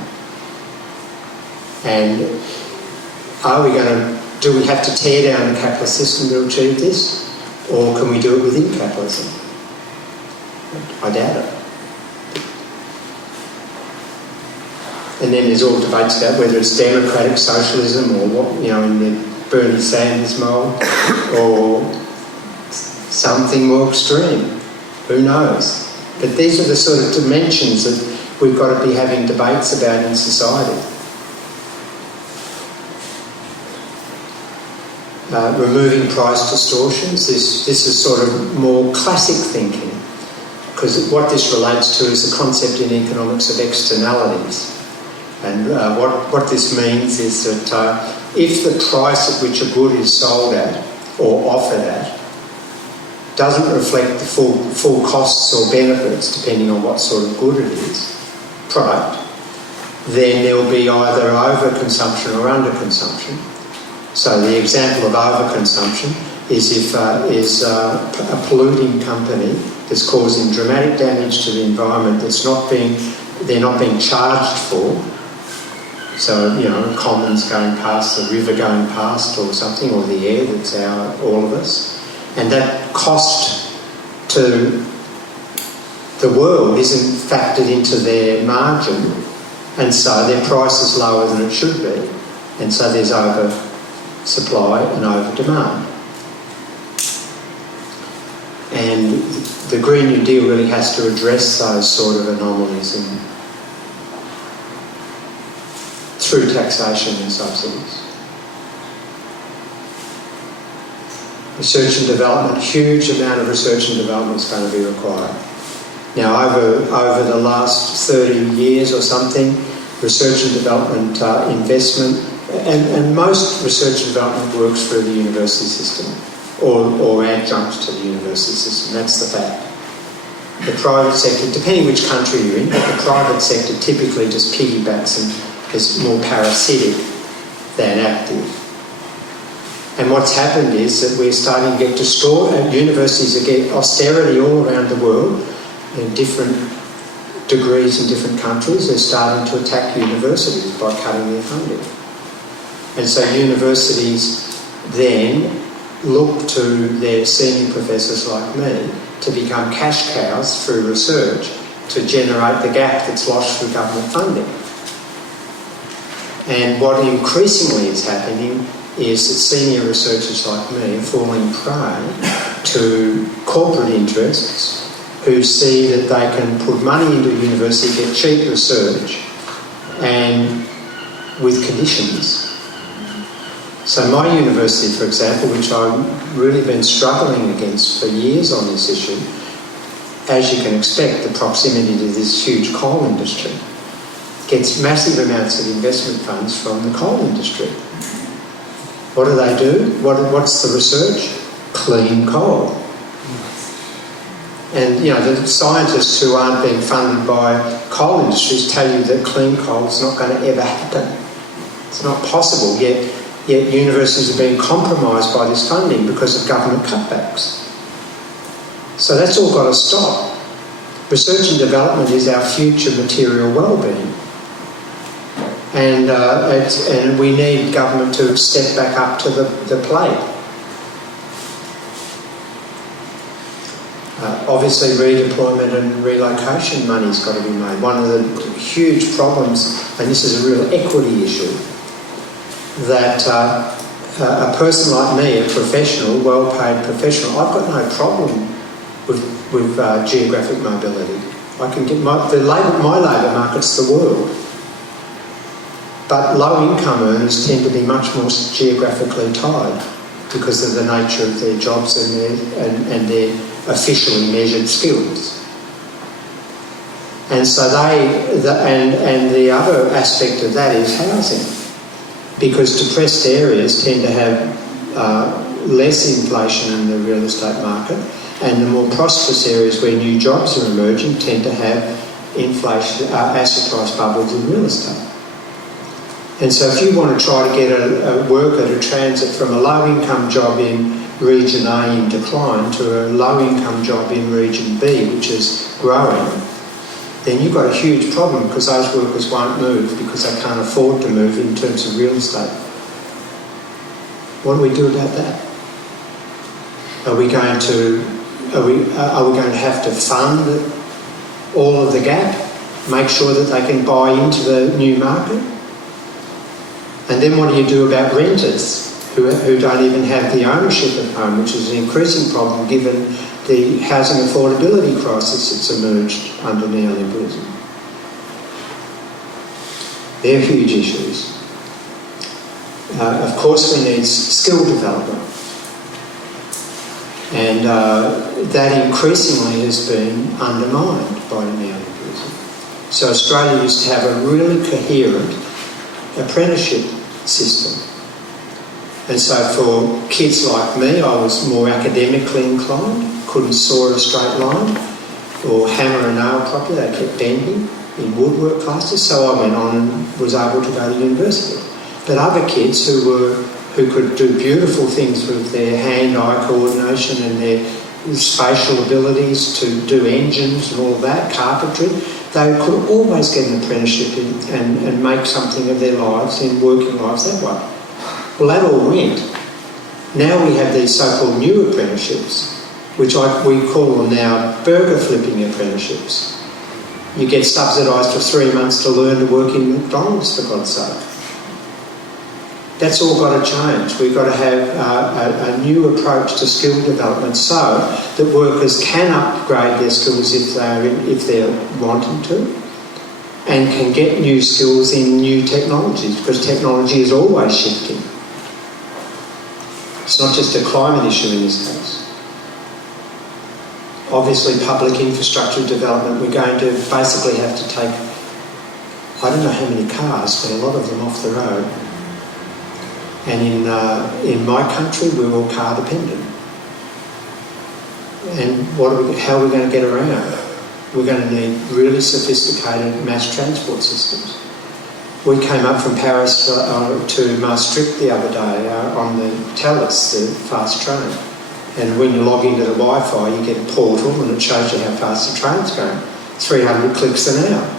And do we have to tear down the capitalist system to achieve this? Or can we do it within capitalism? I doubt it. And then there's all debates about whether it's democratic socialism or what, in the Bernie Sanders mould, or something more extreme. Who knows? But these are the sort of dimensions that we've got to be having debates about in society. Removing price distortions, this is sort of more classic thinking, because what this relates to is the concept in economics of externalities. And what this means is that if the price at which a good is sold at or offered at doesn't reflect the full costs or benefits, depending on what sort of good it is, product, then there will be either overconsumption or underconsumption. So the example of overconsumption is if a polluting company that's causing dramatic damage to the environment they're not being charged for. So, commons going past, the river going past or something, or the air that's all of us. And that cost to the world isn't factored into their margin, and so their price is lower than it should be. And so there's over-supply and over-demand. And the Green New Deal really has to address those sort of anomalies through taxation and subsidies. Research and development, huge amount of research and development is going to be required. Now, over the last 30 years or something, research and development investment, and most research and development works through the university system or adjunct to the university system. That's the fact. The private sector, depending which country you're in, but the private sector typically just piggybacks and is more parasitic than active. And what's happened is that we're starting to get distorted. Universities are getting austerity all around the world in different degrees in different countries. They're starting to attack universities by cutting their funding. And so universities then look to their senior professors like me to become cash cows through research to generate the gap that's lost through government funding. And what increasingly is happening is that senior researchers like me are falling prey to corporate interests who see that they can put money into a university, get cheap research, and with conditions. So my university, for example, which I've really been struggling against for years on this issue, as you can expect, the proximity to this huge coal industry, gets massive amounts of investment funds from the coal industry. What do? What's the research? Clean coal. And, the scientists who aren't being funded by coal industries tell you that clean coal is not going to ever happen. It's not possible, yet universities are being compromised by this funding because of government cutbacks. So that's all got to stop. Research and development is our future material well-being. And we need government to step back up to the plate. Obviously, redeployment and relocation money's got to be made. One of the huge problems, and this is a real equity issue, that a person like me, a professional, well-paid professional, I've got no problem with geographic mobility. I can get my labour market's the world. But low-income earners tend to be much more geographically tied because of the nature of their jobs and their officially measured skills. And so the other aspect of that is housing, because depressed areas tend to have less inflation in the real estate market, and the more prosperous areas where new jobs are emerging tend to have inflation, asset price bubbles in real estate. And so if you want to try to get a worker to transit from a low-income job in Region A in decline to a low-income job in Region B, which is growing, then you've got a huge problem, because those workers won't move because they can't afford to move in terms of real estate. What do we do about that? Are we going to have to fund all of the gap, make sure that they can buy into the new market? And then what do you do about renters who don't even have the ownership of home, which is an increasing problem given the housing affordability crisis that's emerged under neoliberalism? They're huge issues. Of course, we need skill development. And that increasingly has been undermined by neoliberalism. So Australia used to have a really coherent apprenticeship system. And so for kids like me, I was more academically inclined, couldn't saw a straight line or hammer a nail properly, they kept bending in woodwork classes, so I went on and was able to go to university. But other kids who could do beautiful things with their hand-eye coordination and their spatial abilities to do engines and all that, carpentry, they could always get an apprenticeship and make something of their lives in working lives that way. Well, that all went. Now we have these so-called new apprenticeships, which we call them now burger flipping apprenticeships. You get subsidised for 3 months to learn to work in McDonald's, for God's sake. That's all got to change. We've got to have a new approach to skill development so that workers can upgrade their skills if they're wanting to, and can get new skills in new technologies, because technology is always shifting. It's not just a climate issue in this case. Obviously, public infrastructure development, we're going to basically have to take, I don't know how many cars, but a lot of them off the road. And in my country, we're all car dependent. And how are we going to get around? We're going to need really sophisticated mass transport systems. We came up from Paris to Maastricht the other day on the Thalys, the fast train. And when you log into the Wi-Fi, you get a portal and it shows you how fast the train's going. 300 clicks an hour.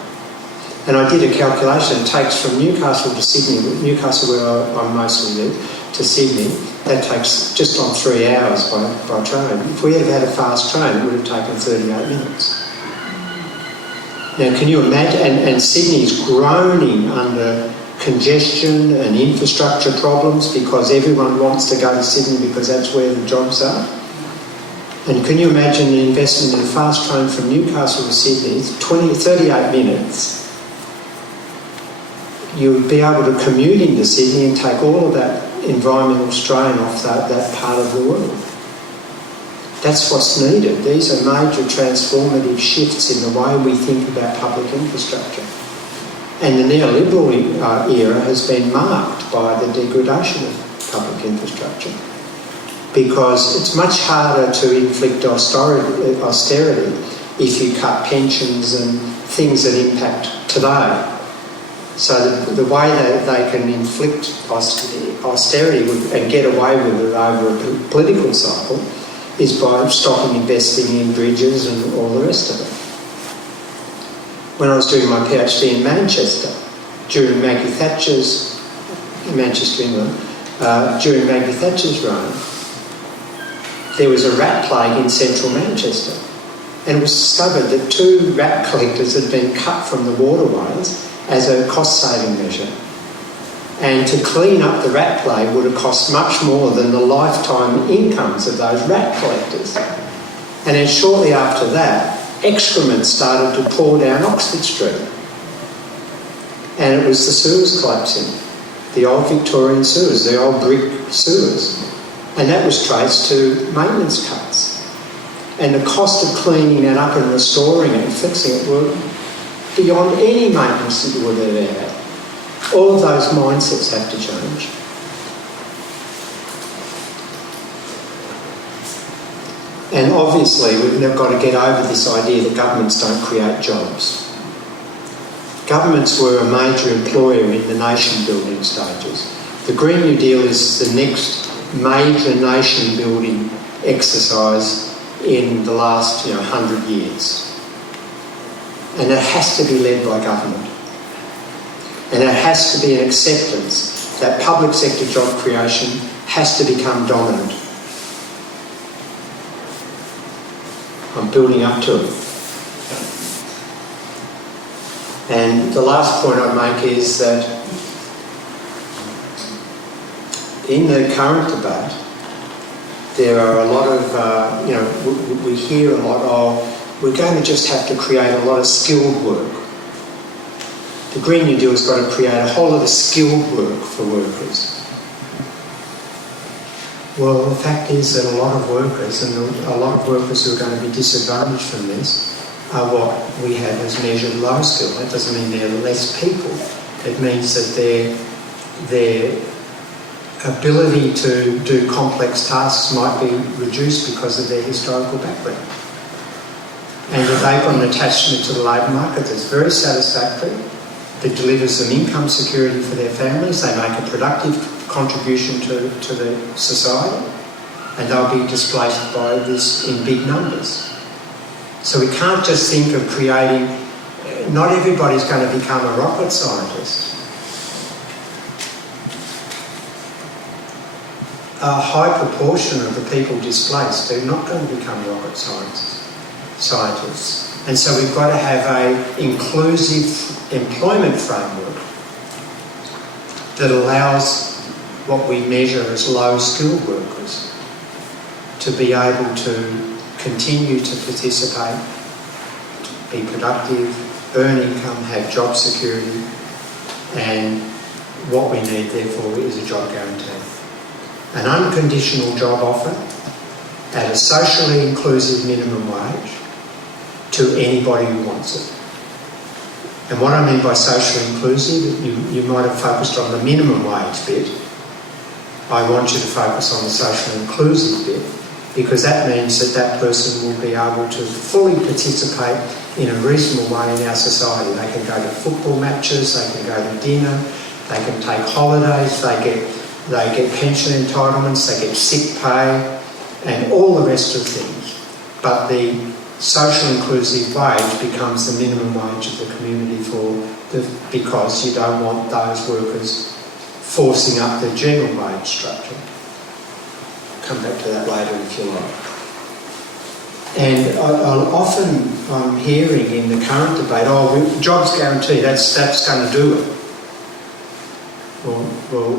And I did a calculation. It takes from Newcastle to Sydney, Newcastle where I mostly live, to Sydney, that takes just on 3 hours by train. If we had a fast train, it would have taken 38 minutes. Now, can you imagine? And Sydney's groaning under congestion and infrastructure problems because everyone wants to go to Sydney because that's where the jobs are. And can you imagine the investment in a fast train from Newcastle to Sydney? It's 38 minutes. You would be able to commute into Sydney and take all of that environmental strain off that part of the world. That's what's needed. These are major transformative shifts in the way we think about public infrastructure. And the neoliberal era has been marked by the degradation of public infrastructure, because it's much harder to inflict austerity if you cut pensions and things that impact today. So the way that they can inflict austerity and get away with it over a political cycle is by stopping investing in bridges and all the rest of it. When I was doing my PhD in Manchester, during Maggie Thatcher's, Manchester, England, during Maggie Thatcher's reign, there was a rat plague in central Manchester. And it was discovered that 2 rat collectors had been cut from the waterways as a cost-saving measure. And to clean up the rat plague would have cost much more than the lifetime incomes of those rat collectors. And then shortly after that, excrement started to pour down Oxford Street. And it was the sewers collapsing, the old Victorian sewers, the old brick sewers. And that was traced to maintenance cuts. And the cost of cleaning that up and restoring it and fixing it, well, beyond any maintenance that you would have ever had. All of those mindsets have to change. And obviously, we've now got to get over this idea that governments don't create jobs. Governments were a major employer in the nation-building stages. The Green New Deal is the next major nation-building exercise in the last 100 years. And it has to be led by government. And it has to be an acceptance that public sector job creation has to become dominant. I'm building up to it. And the last point I'd make is that in the current debate, there are a lot of, we hear a lot of, we're going to just have to create a lot of skilled work. The Green New Deal has got to create a whole lot of skilled work for workers. Well, the fact is that a lot of workers, and a lot of workers who are going to be disadvantaged from this, are what we have as measured low skill. That doesn't mean there are less people. It means that their ability to do complex tasks might be reduced because of their historical background. And that they've got an attachment to the labour market that's very satisfactory, that delivers them income security for their families, they make a productive contribution to the society, and they'll be displaced by this in big numbers. So we can't just think of creating, not everybody's going to become a rocket scientist. A high proportion of the people displaced are not going to become rocket scientists. And so we've got to have an inclusive employment framework that allows what we measure as low-skilled workers to be able to continue to participate, be productive, earn income, have job security, and what we need, therefore, is a job guarantee. An unconditional job offer at a socially inclusive minimum wage to anybody who wants it. And what I mean by socially inclusive, you might have focused on the minimum wage bit. I want you to focus on the socially inclusive bit, because that means that that person will be able to fully participate in a reasonable way in our society. They can go to football matches, they can go to dinner, they can take holidays, they get pension entitlements, they get sick pay, and all the rest of things. But the social inclusive wage becomes the minimum wage of the community because you don't want those workers forcing up the general wage structure. Come back to that later if you like. And I'm hearing in the current debate, jobs guarantee, that's going to do it. Well,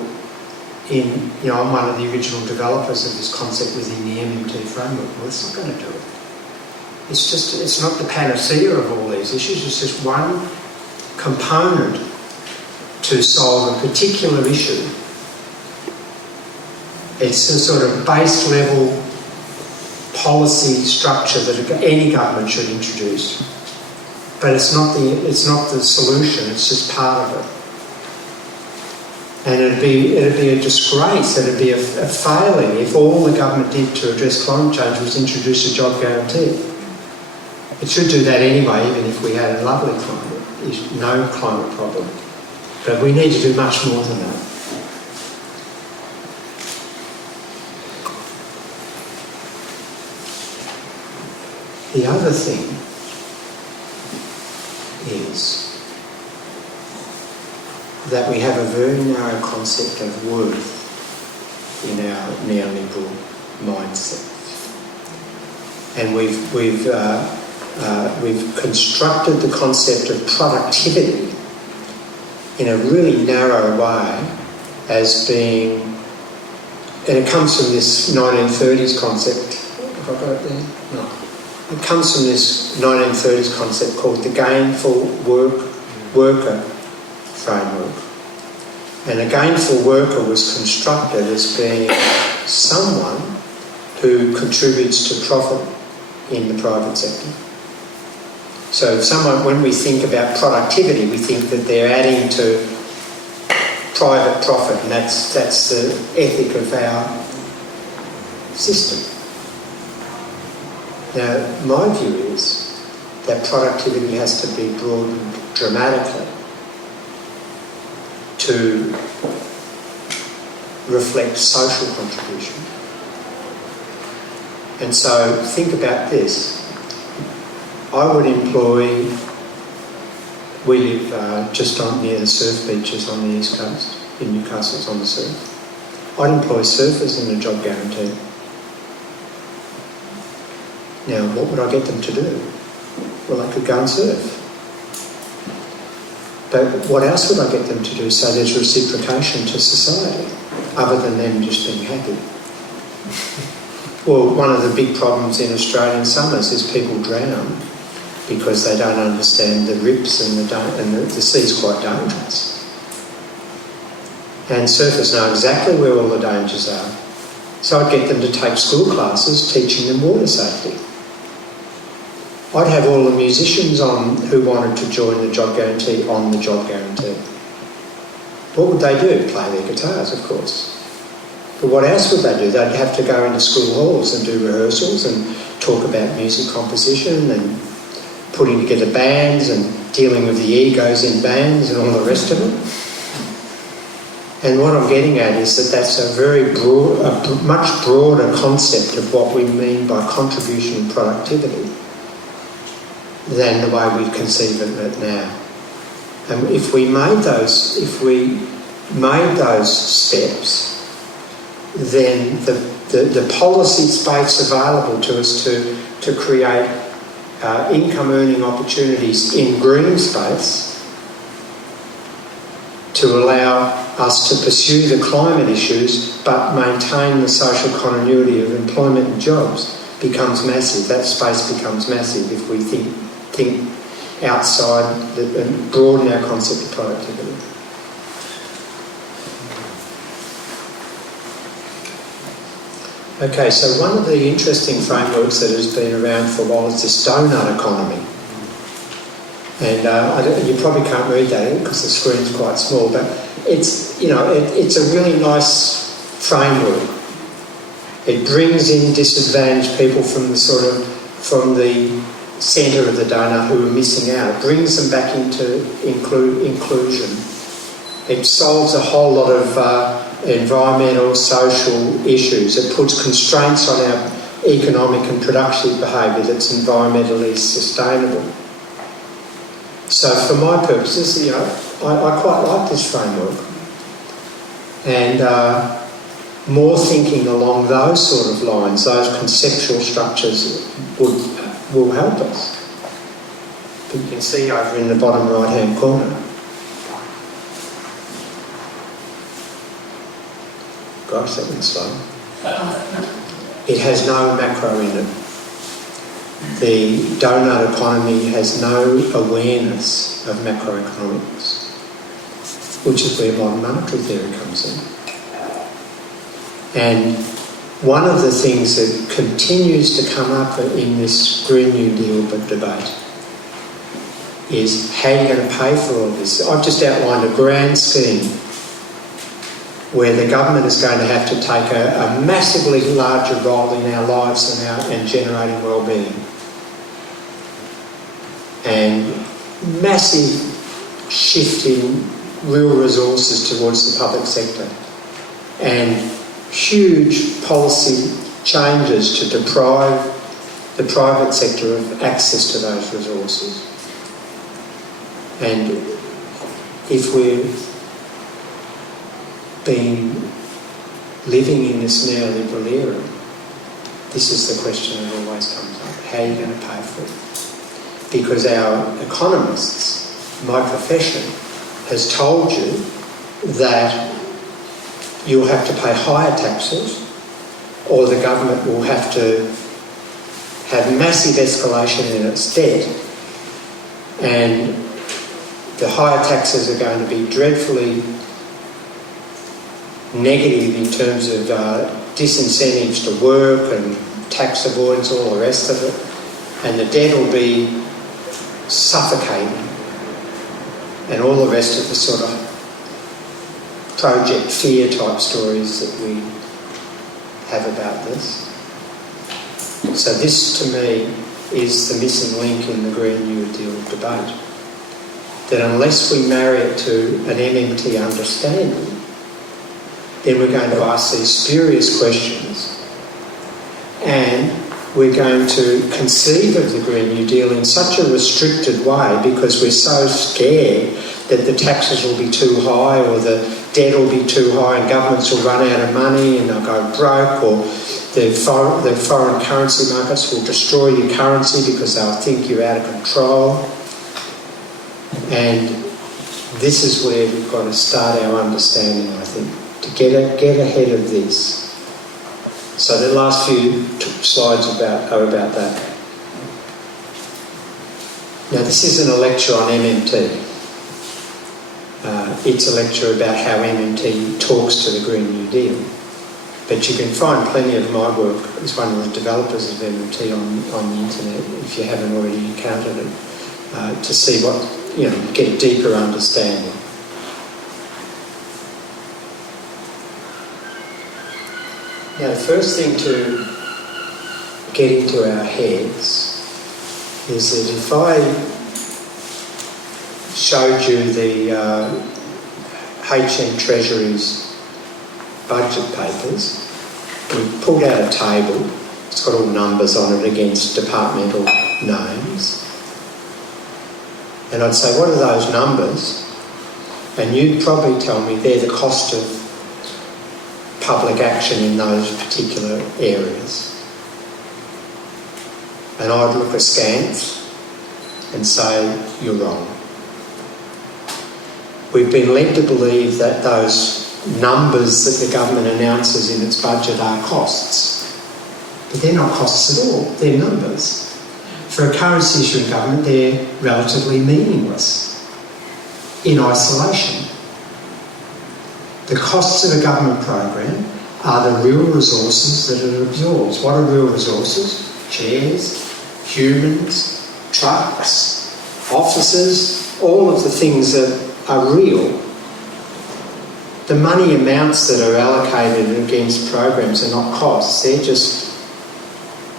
I'm one of the original developers of this concept within the MMT framework. Well, it's not going to do it. It's not the panacea of all these issues. It's just one component to solve a particular issue. It's a sort of base level policy structure that any government should introduce. But it's not the solution, it's just part of it. And it'd be a disgrace, it'd be a failing if all the government did to address climate change was introduce a job guarantee. It should do that anyway, even if we had a lovely climate, no climate problem. But we need to do much more than that. The other thing is that we have a very narrow concept of worth in our neoliberal mindset. And we've constructed the concept of productivity in a really narrow way as being, and it comes from this 1930s concept. Have I got it there? No. It comes from this 1930s concept called the gainful worker framework. And a gainful worker was constructed as being someone who contributes to profit in the private sector. So when we think about productivity, we think that they're adding to private profit, and that's the ethic of our system. Now, my view is that productivity has to be broadened dramatically to reflect social contribution. And so think about this. I would employ, we live just near the surf beaches on the east coast, in Newcastle, it's on the surf. I'd employ surfers in a job guarantee. Now, what would I get them to do? Well, they could go and surf. But what else would I get them to do so there's reciprocation to society, other than them just being happy? Well, one of the big problems in Australian summers is people drown because they don't understand the rips and the sea's quite dangerous. And surfers know exactly where all the dangers are. So I'd get them to take school classes teaching them water safety. I'd have all the musicians on who wanted to join the job guarantee on the job guarantee. What would they do? Play their guitars, of course. But what else would they do? They'd have to go into school halls and do rehearsals and talk about music composition and putting together bands and dealing with the egos in bands and all the rest of it. And what I'm getting at is that that's a very broad, a much broader concept of what we mean by contribution and productivity than the way we conceive of it now. And if we made those steps, then the policy space available to us to create income earning opportunities in green space to allow us to pursue the climate issues but maintain the social continuity of employment and jobs becomes massive. That space becomes massive if we think outside and broaden our concept of productivity. Okay, so one of the interesting frameworks that has been around for a while is this donut economy. And you probably can't read that because the screen's quite small, but it's a really nice framework. It brings in disadvantaged people from the centre of the donut who are missing out. It brings them back into inclusion. It solves a whole lot of environmental, social issues. It puts constraints on our economic and productive behaviour that's environmentally sustainable. So for my purposes, I quite like this framework. And more thinking along those sort of lines, those conceptual structures will help us. But you can see over in the bottom right-hand corner. Gosh, that went slow. It has no macro in it. The donut economy has no awareness of macroeconomics, which is where modern monetary theory comes in. And one of the things that continues to come up in this Green New Deal debate is how you're going to pay for all this. I've just outlined a grand scheme where the government is going to have to take a massively larger role in our lives and generating well-being. And massive shift in real resources towards the public sector. And huge policy changes to deprive the private sector of access to those resources. And if we're been living in this neoliberal era, this is the question that always comes up. How are you going to pay for it? Because our economists, my profession, has told you that you'll have to pay higher taxes or the government will have to have massive escalation in its debt, and the higher taxes are going to be dreadfully negative in terms of disincentives to work and tax avoidance, all the rest of it, and the debt will be suffocating, and all the rest of the sort of project fear type stories that we have about this. So this, to me, is the missing link in the Green New Deal debate. That unless we marry it to an MMT understanding, then we're going to ask these spurious questions, and we're going to conceive of the Green New Deal in such a restricted way because we're so scared that the taxes will be too high or the debt will be too high and governments will run out of money and they'll go broke, or the foreign currency markets will destroy your currency because they'll think you're out of control. And this is where we've got to start our understanding, I think, to get ahead of this. So the last few slides are about that. Now this isn't a lecture on MMT. It's a lecture about how MMT talks to the Green New Deal. But you can find plenty of my work as one of the developers of MMT on the internet, if you haven't already encountered it, to see what, get a deeper understanding. Now, the first thing to get into our heads is that if I showed you the HM Treasury's budget papers, we pulled out a table, it's got all numbers on it against departmental names, and I'd say, what are those numbers? And you'd probably tell me they're the cost of public action in those particular areas. And I'd look askance and say, you're wrong. We've been led to believe that those numbers that the government announces in its budget are costs. But they're not costs at all, they're numbers. For a currency issuing government, they're relatively meaningless in isolation. The costs of a government program are the real resources that it absorbs. What are real resources? Chairs, humans, trucks, offices, all of the things that are real. The money amounts that are allocated against programs are not costs, they're just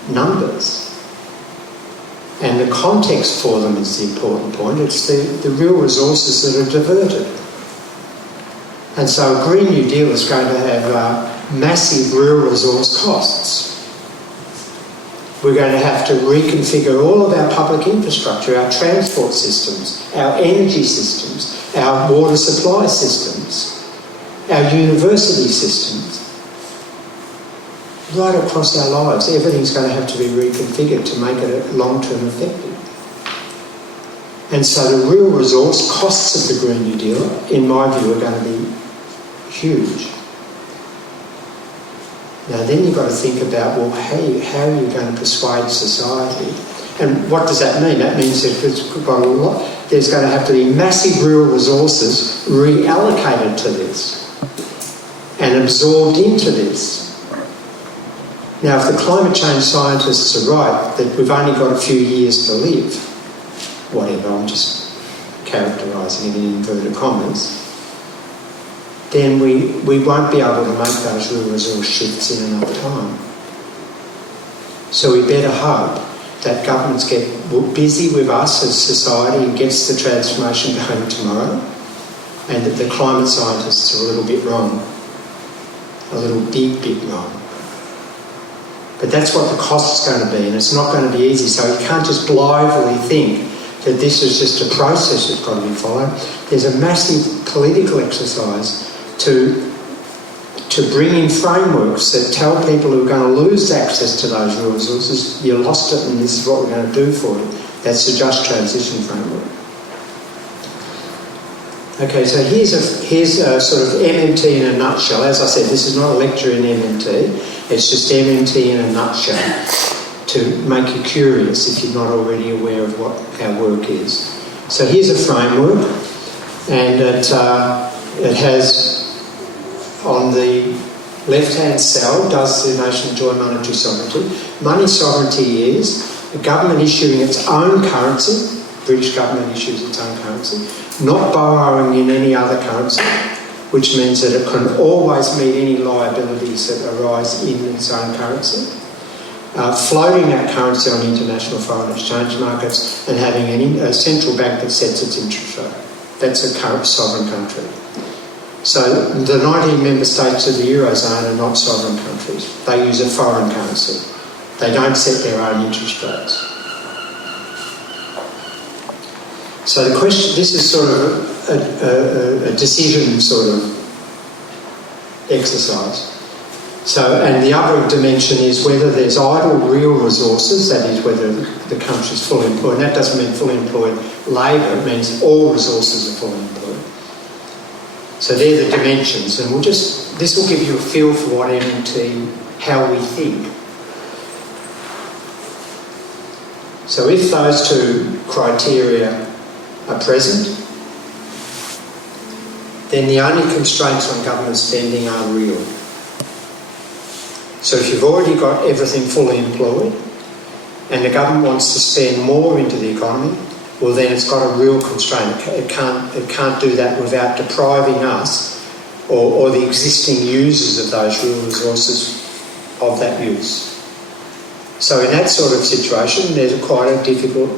numbers. And the context for them is the important point. It's the real resources that are diverted. And so a Green New Deal is going to have massive real resource costs. We're going to have to reconfigure all of our public infrastructure, our transport systems, our energy systems, our water supply systems, our university systems. Right across our lives, everything's going to have to be reconfigured to make it long-term effective. And so the real resource costs of the Green New Deal, in my view, are going to be huge. Now then you've got to think about, well, how are you going to persuade society? And what does that mean? That means that there's going to have to be massive real resources reallocated to this and absorbed into this. Now, if the climate change scientists are right that we've only got a few years to live, whatever, I'm just characterising it in inverted commas, then we won't be able to make those real resource shifts in enough time. So we better hope that governments get busy with us as society and gets the transformation going tomorrow, and that the climate scientists are a little bit wrong, a little bit wrong. But that's what the cost's going to be, and it's not going to be easy. So you can't just blithely think that this is just a process that's got to be followed. There's a massive political exercise to bring in frameworks that tell people who are going to lose access to those real resources, you lost it and this is what we're going to do for you. That's the Just Transition framework. Okay, so here's a sort of MMT in a nutshell. As I said, this is not a lecture in MMT. It's just MMT in a nutshell to make you curious if you're not already aware of what our work is. So here's a framework, and it has on the left-hand cell, does the nation enjoy monetary sovereignty? Money sovereignty is a government issuing its own currency British government issues its own currency, not borrowing in any other currency, which means that it can always meet any liabilities that arise in its own currency, floating that currency on international foreign exchange markets, and having a central bank that sets its interest rate. That's a current sovereign country. So the 19 member states of the Eurozone are not sovereign countries. They use a foreign currency. They don't set their own interest rates. So the question, this is sort of a decision sort of exercise. So, and the other dimension is whether there's idle real resources, that is whether the country's fully employed. And that doesn't mean fully employed labour, it means all resources are fully employed. So they're the dimensions, and this will give you a feel for what MMT, how we think. So if those two criteria are present, then the only constraints on government spending are real. So if you've already got everything fully employed and the government wants to spend more into the economy, well then it's got a real constraint. It can't do that without depriving us or the existing users of those real resources of that use. So in that sort of situation, there's quite a difficult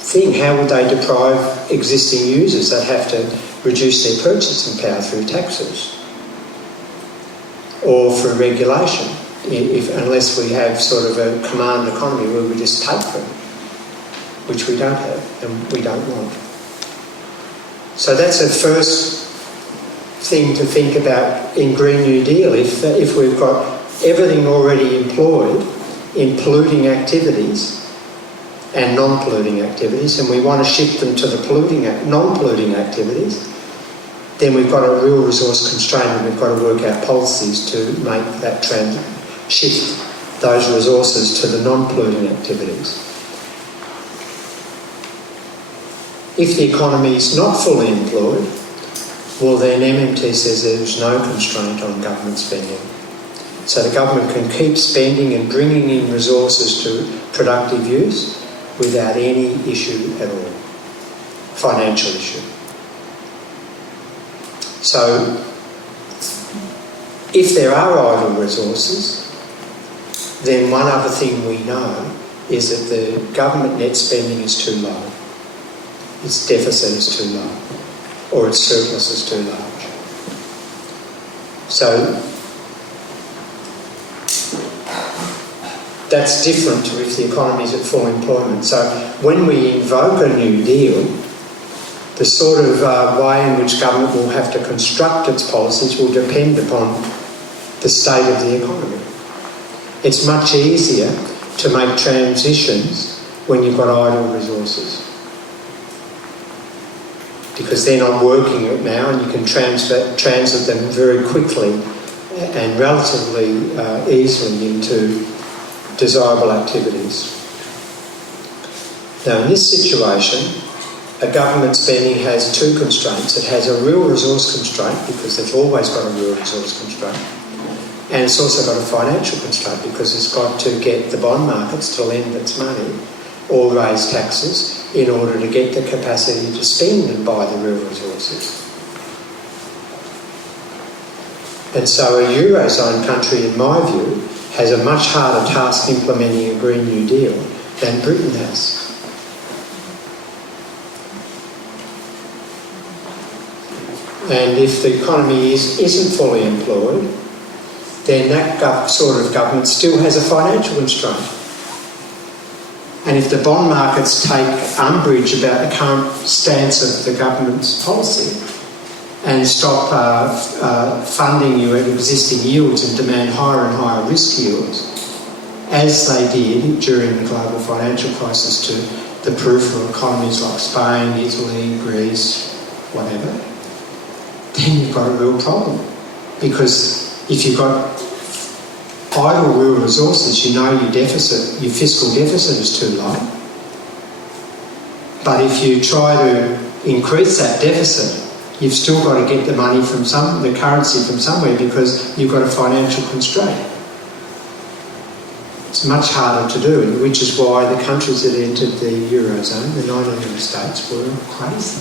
thing. How would they deprive existing users? They'd have to reduce their purchasing power through taxes or through regulation, unless we have sort of a command economy where we just take them, which we don't have and we don't want. So that's a first thing to think about in Green New Deal. If we've got everything already employed in polluting activities and non-polluting activities, and we want to shift them to the non-polluting activities, then we've got a real resource constraint and we've got to work out policies to make that shift those resources to the non-polluting activities. If the economy is not fully employed, well then MMT says there's no constraint on government spending. So the government can keep spending and bringing in resources to productive use without any issue at all, financial issue. So if there are idle resources, then one other thing we know is that the government net spending is too low. Its deficit is too low, or its surplus is too large. So that's different to if the economy is at full employment. So when we invoke a New Deal, the sort of way in which government will have to construct its policies will depend upon the state of the economy. It's much easier to make transitions when you've got idle resources, because they're not working it now and you can transit them very quickly and relatively easily into desirable activities. Now in this situation, a government spending has two constraints. It has a real resource constraint, because it's always got a real resource constraint, and it's also got a financial constraint, because it's got to get the bond markets to lend its money or raise taxes in order to get the capacity to spend and buy the real resources. And so a Eurozone country, in my view, has a much harder task implementing a Green New Deal than Britain has. And if the economy isn't fully employed, then that sort of government still has a financial constraint. And if the bond markets take umbrage about the current stance of the government's policy and stop funding you at existing yields and demand higher and higher risk yields, as they did during the global financial crisis to the peripheral economies like Spain, Italy, Greece, whatever, then you've got a real problem. Because if you've got idle real resources, you know your fiscal deficit is too low. But if you try to increase that deficit, you've still got to get the money from the currency from somewhere, because you've got a financial constraint. It's much harder to do, which is why the countries that entered the Eurozone, the 9 member states, were crazy.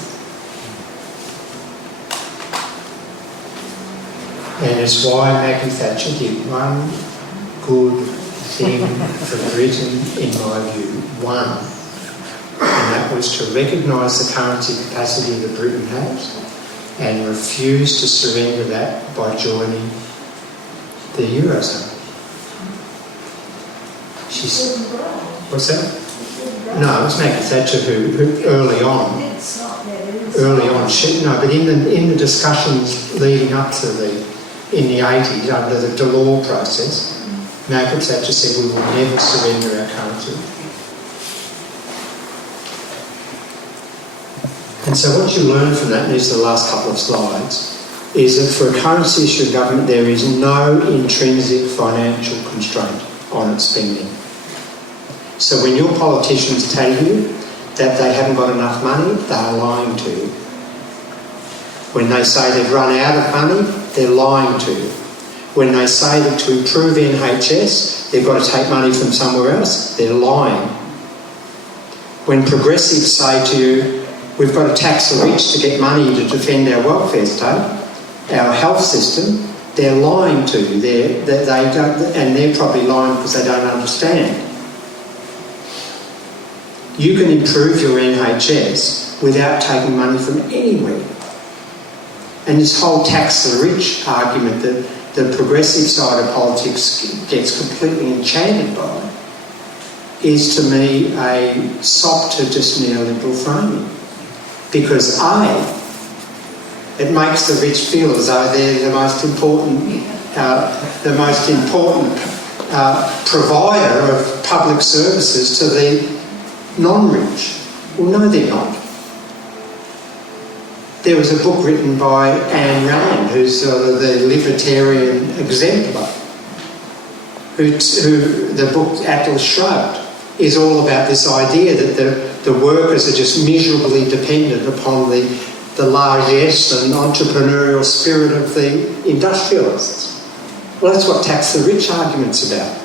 And it's why Maggie Thatcher did one good thing for Britain, in my view, one, and that was to recognise the currency capacity that Britain has and refuse to surrender that by joining the Eurozone. What's that? No, it was Maggie Thatcher who early on, but in the discussions leading up to in the 80s, under the Delors process, Margaret Thatcher said we will never surrender our currency. And so what you learn from that, and these are the last couple of slides, is that for a currency issuing government there is no intrinsic financial constraint on its spending. So when your politicians tell you that they haven't got enough money, they're lying to you. When they say they've run out of money, they're lying to you. When they say that to improve NHS, they've got to take money from somewhere else, they're lying. When progressives say to you, we've got to tax the rich to get money to defend our welfare state, our health system, they're lying to you. They don't, and they're probably lying because they don't understand. You can improve your NHS without taking money from anywhere. And this whole tax the rich argument that the progressive side of politics gets completely enchanted by is to me a sop to just neoliberal framing. Because it makes the rich feel as though they're the most important provider of public services to the non-rich. Well, no, they're not. There was a book written by Ayn Rand, who's the libertarian exemplar, who the book Atlas Shrugged is all about this idea that the workers are just miserably dependent upon the largesse and entrepreneurial spirit of the industrialists. Well, that's what tax the rich argument's about.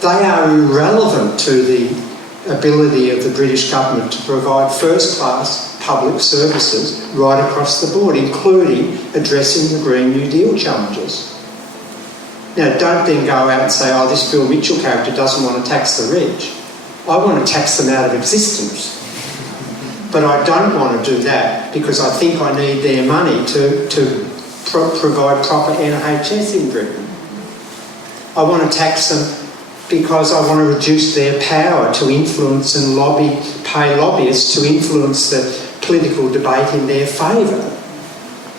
They are irrelevant to the ability of the British government to provide first-class public services right across the board, including addressing the Green New Deal challenges. Now, don't then go out and say, oh, this Bill Mitchell character doesn't want to tax the rich. I want to tax them out of existence. But I don't want to do that because I think I need their money to provide proper NHS in Britain. I want to tax them because I want to reduce their power to influence and pay lobbyists to influence the political debate in their favour.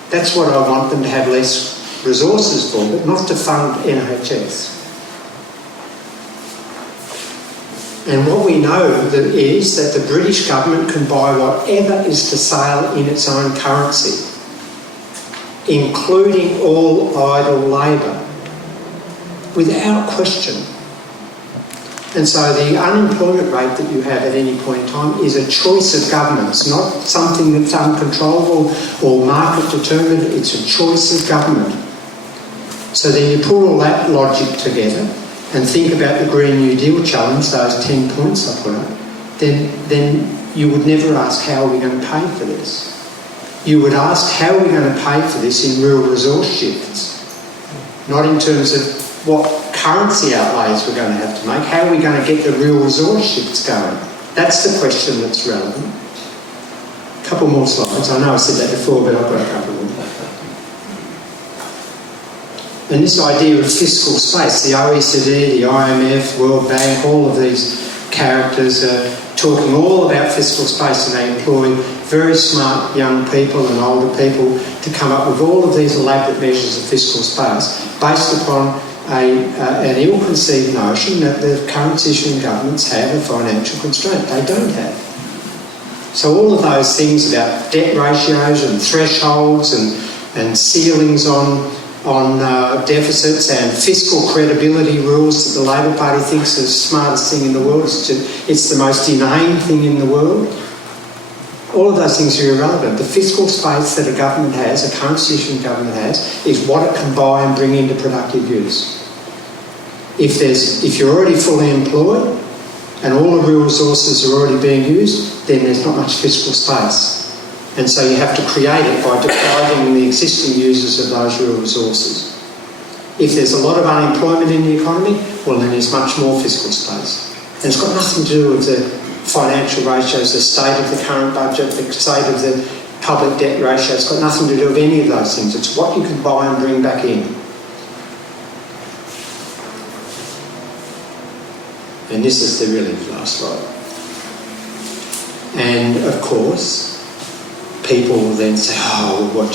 That's what I want them to have less resources for, but not to fund NHS. And what we know is that the British government can buy whatever is for sale in its own currency, including all idle labour, without question. And so the unemployment rate that you have at any point in time is a choice of governments, not something that's uncontrollable or market determined. It's a choice of government. So then you put all that logic together and think about the Green New Deal challenge, those 10 points I put up, then you would never ask how are we going to pay for this. You would ask how are we going to pay for this in real resource shifts, not in terms of what currency outlays we're going to have to make. How are we going to get the real resource shifts going? That's the question that's relevant. A couple more slides. I know I said that before, but I've got a couple more. And this idea of fiscal space, the OECD, the IMF, World Bank, all of these characters are talking all about fiscal space, and they employ very smart young people and older people to come up with all of these elaborate measures of fiscal space based upon an ill-conceived notion that the currency issuing governments have a financial constraint. They don't have. So all of those things about debt ratios and thresholds and ceilings on deficits and fiscal credibility rules that the Labour Party thinks is the smartest thing in the world, it's the most inane thing in the world. All of those things are irrelevant. The fiscal space that a government has, a currency issuing government has, is what it can buy and bring into productive use. If you're already fully employed and all the real resources are already being used, then there's not much fiscal space. And so you have to create it by depriving the existing users of those real resources. If there's a lot of unemployment in the economy, well, then there's much more fiscal space. And it's got nothing to do with the financial ratios, the state of the current budget, the state of the public debt ratio. It's got nothing to do with any of those things. It's what you can buy and bring back in. And this is the really last slide. And of course, people will then say, oh, well,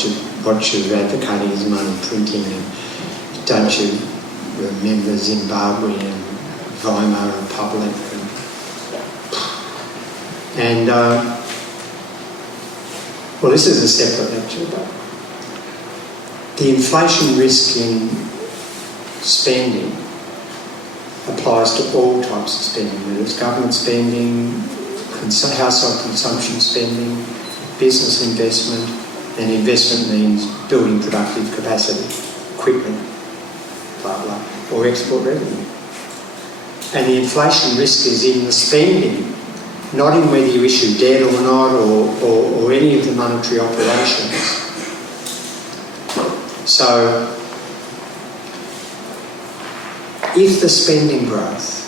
what you're advocating is money printing, and don't you remember Zimbabwe and Weimar Republic? And well, this is a separate lecture, but the inflation risk in spending applies to all types of spending, whether it's government spending, household consumption spending, business investment, and investment means building productive capacity, equipment, blah, blah, or export revenue. And the inflation risk is in the spending, not in whether you issue debt or not, or any of the monetary operations. So, if the spending growth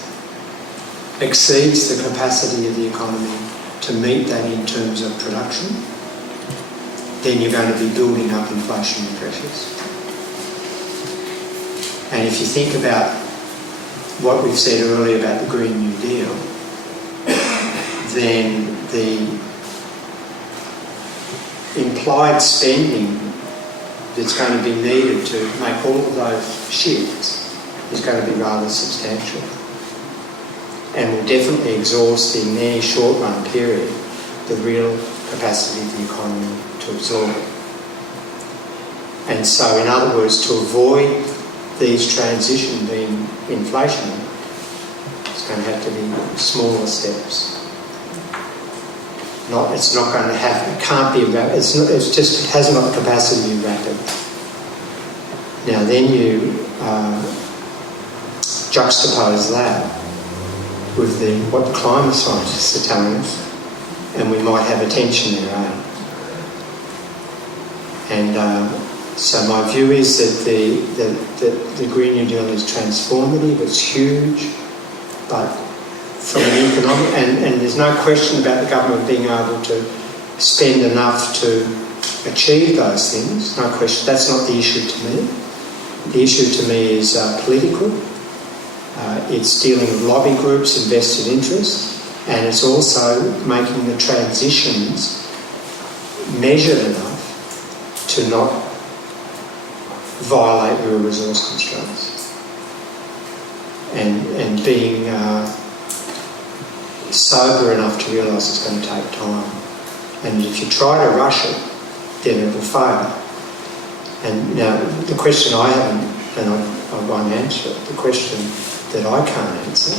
exceeds the capacity of the economy to meet that in terms of production, then you're going to be building up inflationary pressures. And if you think about what we've said earlier about the Green New Deal, then the implied spending that's going to be needed to make all of those shifts is going to be rather substantial, and will definitely exhaust in any short-run period the real capacity of the economy to absorb it. And so, in other words, to avoid these transition being inflationary, it's going to have to be smaller steps. It's not going to have, it can't be rapid, it hasn't got the capacity to be rapid. Now then you juxtapose that with what the climate scientists are telling us, and we might have a tension there, eh? And so my view is that the Green New Deal is transformative, it's huge, but from an economic, and there's no question about the government being able to spend enough to achieve those things, no question, that's not the issue to me. The issue to me is political. It's dealing with lobby groups, invested interests, and it's also making the transitions measured enough to not violate real resource constraints, and being sober enough to realise it's going to take time. And if you try to rush it, then it will fail. And now the question I haven't, and I won't answer it, the question that I can't answer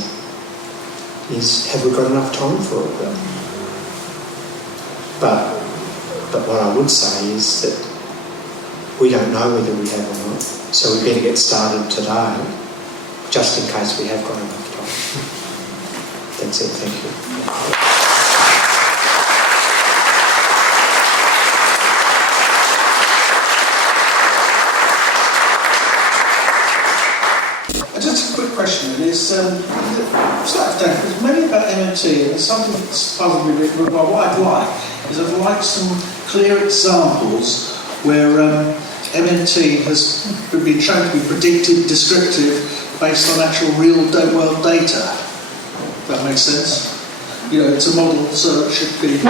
is, have we got enough time for it though? But what I would say is that we don't know whether we have or not, so we better get started today, just in case we have got enough time. That's it, thank you. Just a quick question, is slightly different. It's mainly about MMT, and there's something that's puzzled me a bit. Well, what I'd like some clear examples where MMT has been shown to be predictive, descriptive, based on actual real-world data. If that makes sense. You know, it's a model, so it should be.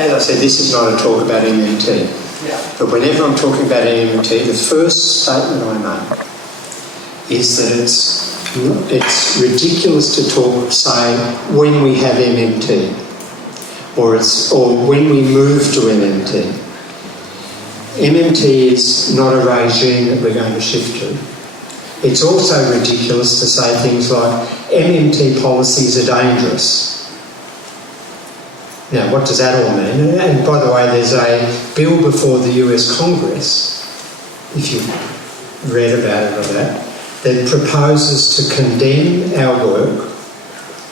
As I said, this is not a talk about MMT. Yeah. But whenever I'm talking about MMT, the first statement I make is that it's ridiculous to say when we have MMT, or when we move to MMT. MMT is not a regime that we're going to shift to. It's also ridiculous to say things like MMT policies are dangerous. Now, what does that all mean? And by the way, there's a bill before the US Congress, if you've read about it or that, that proposes to condemn our work,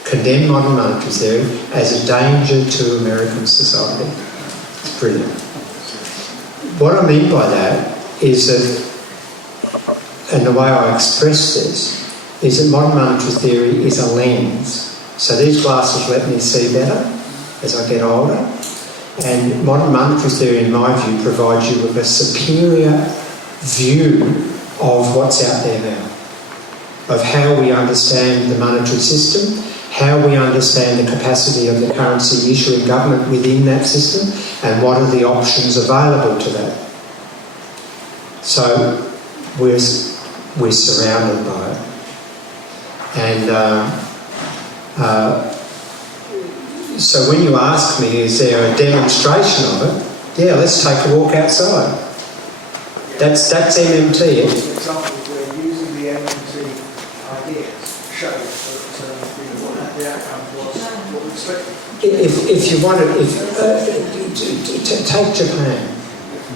condemn modern monetary theory as a danger to American society. It's brilliant. What I mean by that is that, and the way I express this, is that modern monetary theory is a lens. So these glasses let me see better as I get older, and modern monetary theory, in my view, provides you with a superior view of what's out there now, of how we understand the monetary system, how we understand the capacity of the currency issuing government within that system, and what are the options available to that. So we're surrounded by it. And so when you ask me, is there a demonstration of it? Yeah, let's take a walk outside. That's MMT. For example, we're using the MMT ideas show that the outcome was what we expected. If you want to take Japan.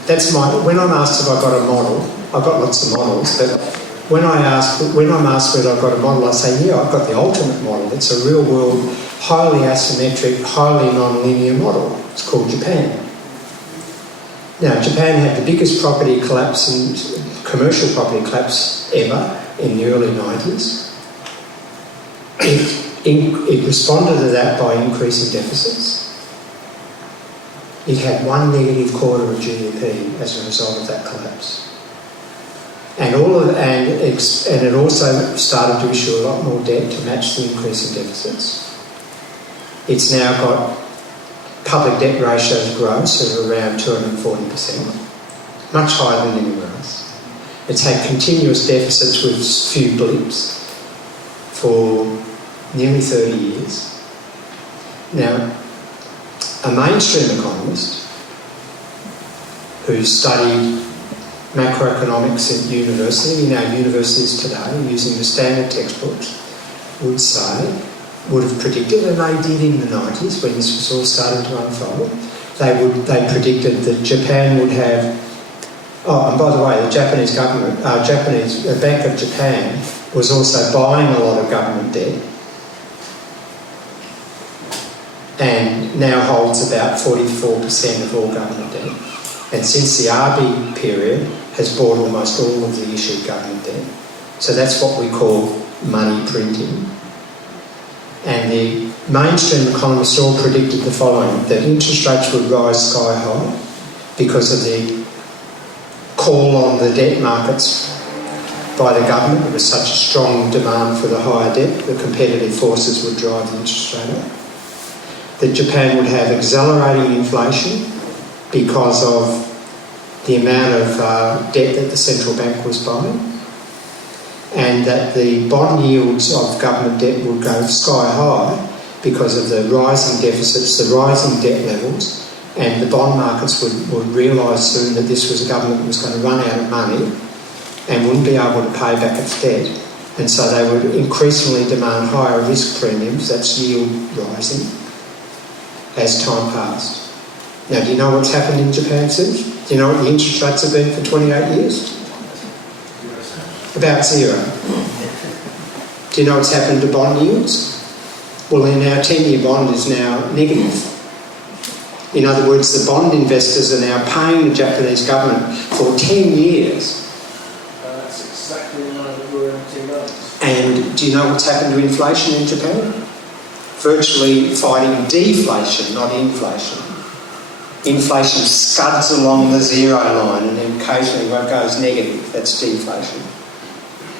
That's when I'm asked if I've got a model, I've got lots of models, but when I'm asked whether I've got a model, I say, yeah, I've got the ultimate model. It's a real world, highly asymmetric, highly non-linear model. It's called Japan. Now, Japan had the biggest property collapse and commercial property collapse ever in the early 90s. It responded to that by increasing deficits. It had one negative quarter of GDP as a result of that collapse. And it also started to issue a lot more debt to match the increase in deficits. It's now got public debt ratios gross of around 240%, much higher than anywhere else. It's had continuous deficits with few blips for nearly 30 years. Now, a mainstream economist who studied macroeconomics at university, in our universities today, using the standard textbooks, would have predicted, and they did in the 90s when this was all starting to unfold, they predicted that Japan would have, and by the way, the Japanese government, the Bank of Japan was also buying a lot of government debt and now holds about 44% of all government debt. And since the RB period, has bought almost all of the issued government debt. So that's what we call money printing. And the mainstream economists all predicted the following, that interest rates would rise sky high because of the call on the debt markets by the government. There was such a strong demand for the higher debt, the competitive forces would drive the interest rate up. That Japan would have accelerating inflation because of the amount of debt that the central bank was buying, and that the bond yields of government debt would go sky high because of the rising deficits, the rising debt levels, and the bond markets would realise soon that this was a government that was going to run out of money and wouldn't be able to pay back its debt. And so they would increasingly demand higher risk premiums, that's yield rising, as time passed. Now, do you know what's happened in Japan since? Do you know what the interest rates have been for 28 years? About zero. Do you know what's happened to bond yields? Well, then our 10-year bond is now negative. In other words, the bond investors are now paying the Japanese government for 10 years. That's exactly in line with your MMT loans. And do you know what's happened to inflation in Japan? Virtually fighting deflation, not inflation. Inflation scuds along the zero line and then occasionally one goes negative. That's deflation.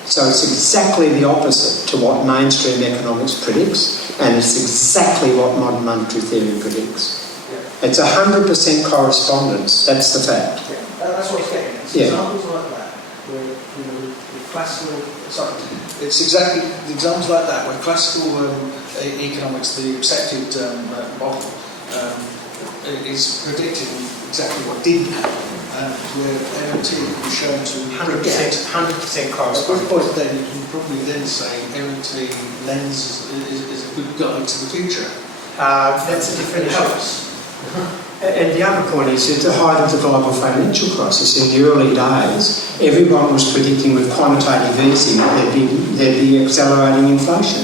So it's exactly the opposite to what mainstream economics predicts, and it's exactly what modern monetary theory predicts. Yeah. It's 100% correspondence. That's the fact. Yeah. That's what it's getting at. It's examples like that where, the classical... Sorry. It's exactly the examples like that where classical economics, the accepted model, is predicting exactly what didn't happen, where MMT was shown to 100% correspondence. At which point then you can probably then say MMT lens is a good guide to the future. That's a different house. And the other point is, at the height of the global financial crisis, in the early days, everyone was predicting with quantitative easing that there'd be accelerating inflation.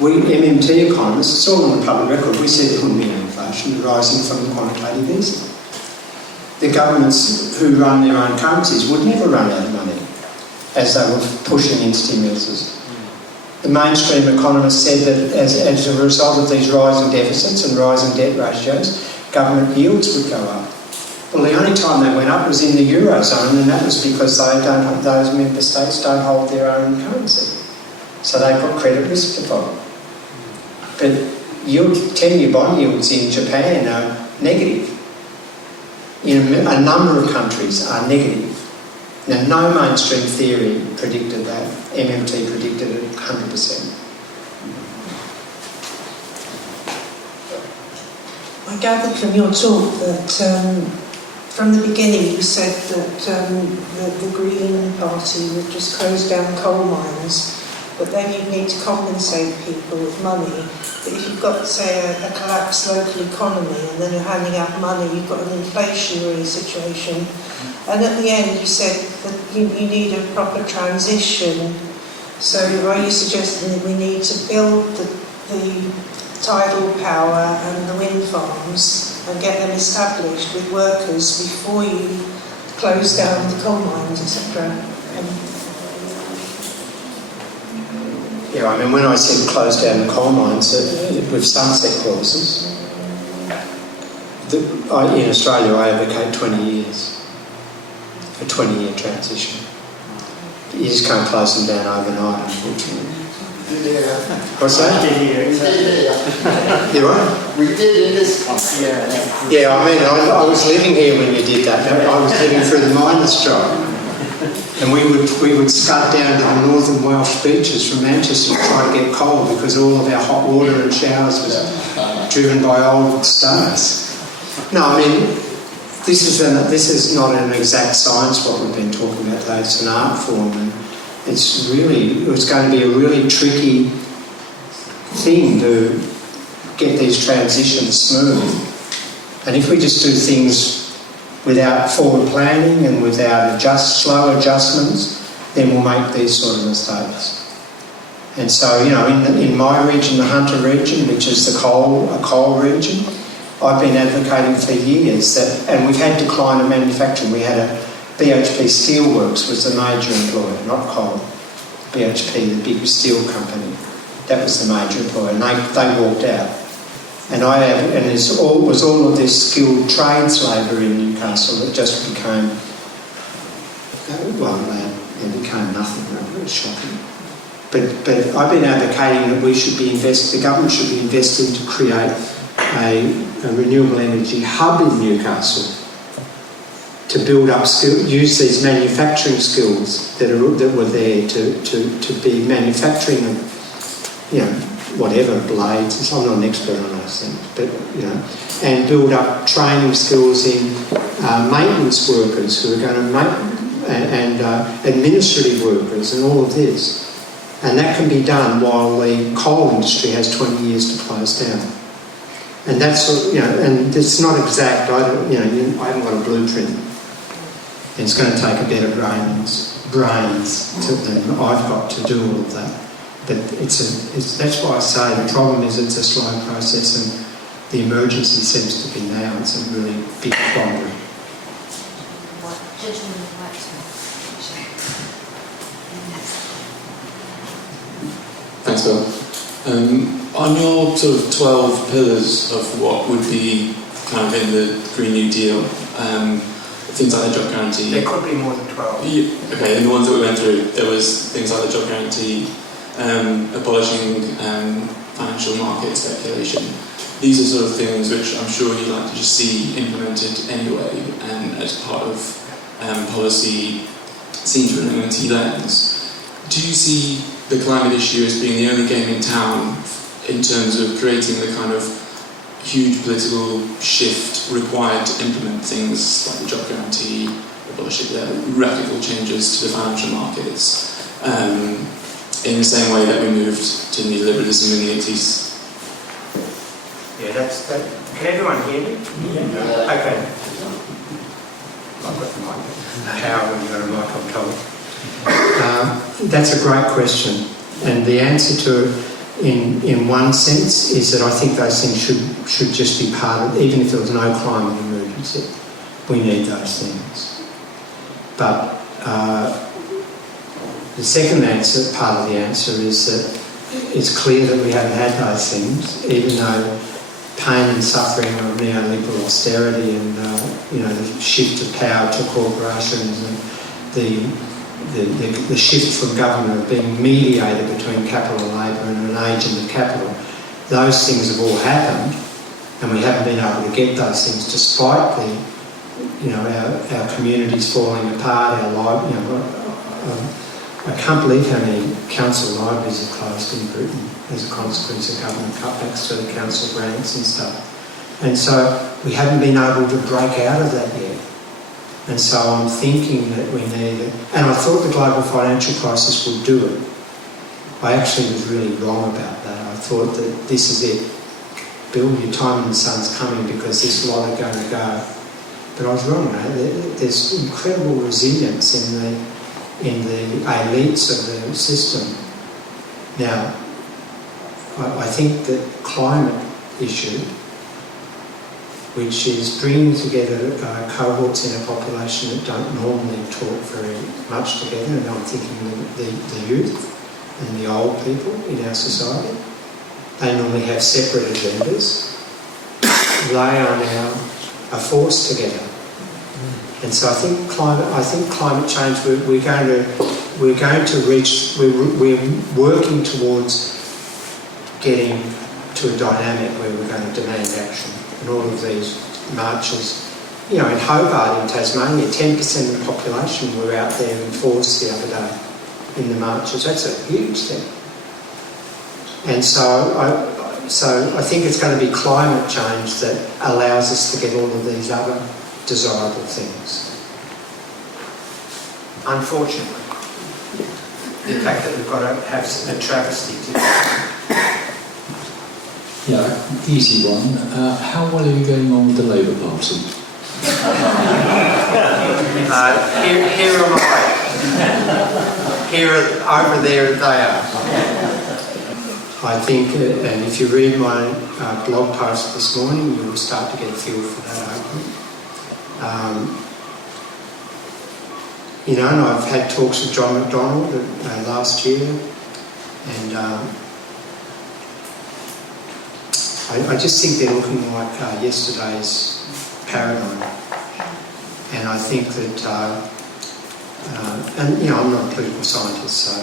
We, MMT economists, it's all on the public record, we said there wouldn't be any inflation arising from quantitative easing. The governments who run their own currencies would never run out of money as they were pushing in stimuluses. The mainstream economists said that as a result of these rising deficits and rising debt ratios, government yields would go up. Well, the only time they went up was in the Eurozone, and that was because those member states don't hold their own currency. So they've got credit risk default. But 10-year bond yields in Japan are negative. In a number of countries are negative. Now, no mainstream theory predicted that. MMT predicted it 100%. I gathered from your talk that from the beginning you said that the Green Party would just close down coal mines, but then you'd need to compensate people with money. But if you've got, say, a collapsed local economy and then you're handing out money, you've got an inflationary situation. And at the end you said that you need a proper transition. So are you suggesting that we need to build the tidal power and the wind farms and get them established with workers before you close down the coal mines, etc.? Yeah, I mean, when I said close down the coal mines, with sunset clauses, in Australia I advocate 20 years, a 20-year transition. You just can't close them down overnight, unfortunately. What's that? You what? We did in this country. Yeah, I mean, I was living here when you did that. I was living through the miners' strike. And we would scud down to the northern Welsh beaches from Manchester to try to get coal because all of our hot water and showers was driven by old stars. No, I mean, this is not an exact science what we've been talking about today. It's an art form, and it's going to be a really tricky thing to get these transitions smooth. And if we just do things without forward planning and without slow adjustments, then we'll make these sort of mistakes. And so, in my region, the Hunter region, which is a coal region, I've been advocating for years that, and we've had decline in manufacturing. We had a BHP Steelworks was the major employer, not coal. BHP, the big steel company, that was the major employer, and they walked out. And it was all of this skilled trades labour in Newcastle that just became, it became nothing. It was shocking. But I've been advocating that the government should be investing to create a renewable energy hub in Newcastle to build up use these manufacturing skills that were there to be manufacturing whatever, blades. I'm not an expert on those things, but and build up training skills in maintenance workers who are going to and administrative workers and all of this. And that can be done while the coal industry has 20 years to close down. And that's and it's not exact. I haven't got a blueprint. It's going to take a better brains than I've got to do all of that. But that's why I say the problem is it's a slow process, and the emergency seems to be now. It's a really big quandary. Thanks, Bill. On your sort of 12 pillars of what would be kind of in the Green New Deal, things like the job guarantee. There could be more than 12. Yeah, okay, in the ones that we went through, there was things like the job guarantee, abolishing financial market speculation. These are sort of things which I'm sure you'd like to just see implemented anyway, and as part of policy seen through an MMT lens. Do you see the climate issue as being the only game in town in terms of creating the kind of huge political shift required to implement things like the job guarantee, abolishing radical changes to the financial markets, in the same way that we moved to neoliberalism in the 80s? Yeah, Can everyone hear me? Yeah. Okay. I've got the mic. How when you've got a mic on top? That's a great question. And the answer to it, in one sense, is that I think those things should just be part of, even if there was no climate emergency, we need those things. But the second answer, part of the answer, is that it's clear that we haven't had those things, even though pain and suffering of neoliberal austerity and the shift of power to corporations and the shift from government of being mediator between capital and labour and an agent of capital, those things have all happened, and we haven't been able to get those things despite our communities falling apart, our life. I can't believe how many council libraries have closed in Britain as a consequence of government cutbacks to the council grants and stuff. And so we haven't been able to break out of that yet. And so I'm thinking that we need it. And I thought the global financial crisis would do it. I actually was really wrong about that. I thought that this is it. Bill, your time in the sun's coming because this lot are going to go. But I was wrong, There's incredible resilience in the elites of the system. Now, I think that climate issue, which is bringing together cohorts in a population that don't normally talk very much together, and I'm thinking the youth and the old people in our society, they normally have separate agendas. They are now a force together. And so I think climate change, we're working towards getting to a dynamic where we're going to demand action. And all of these marches, in Hobart in Tasmania, 10% of the population were out there in force the other day in the marches. That's a huge thing. And so I think it's going to be climate change that allows us to get all of these other desirable things. Unfortunately, the fact that we've got to have a travesty to Yeah, easy one. How well are you getting on with the Labour Party? here am I. Over there they are. I think, and if you read my blog post this morning, you will start to get a feel for that argument. And I've had talks with John McDonnell last year, and I just think they're looking like yesterday's paradigm. And I think that, I'm not a political scientist, so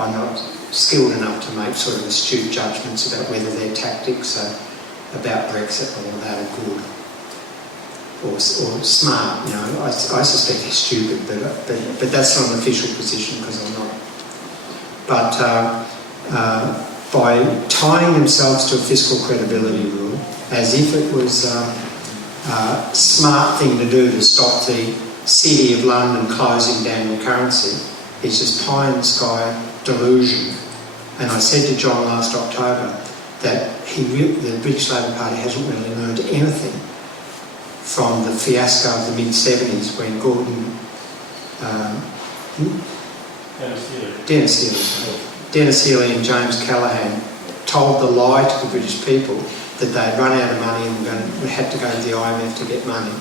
I'm not skilled enough to make sort of astute judgments about whether their tactics about Brexit or all that are good or smart. I suspect they're stupid, but that's not an official position because I'm not. But by tying themselves to a fiscal credibility rule, as if it was a smart thing to do to stop the City of London closing down the currency, it's just pie in the sky delusion. And I said to John last October that the British Labour Party hasn't really learned anything from the fiasco of the mid-70s when Gordon... Dennis Healey and James Callaghan told the lie to the British people that they'd run out of money and had to go to the IMF to get money.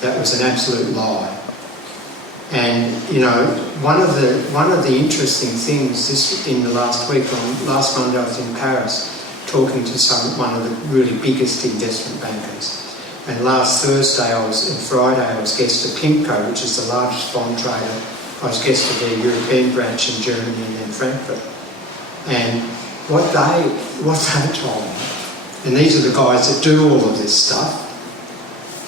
That was an absolute lie. And one of the interesting things in the last week, last Monday I was in Paris talking to one of the really biggest investment bankers. And last Friday I was guest of PIMCO, which is the largest bond trader. I was guest of their European branch in Germany and then Frankfurt. And what they told me, and these are the guys that do all of this stuff,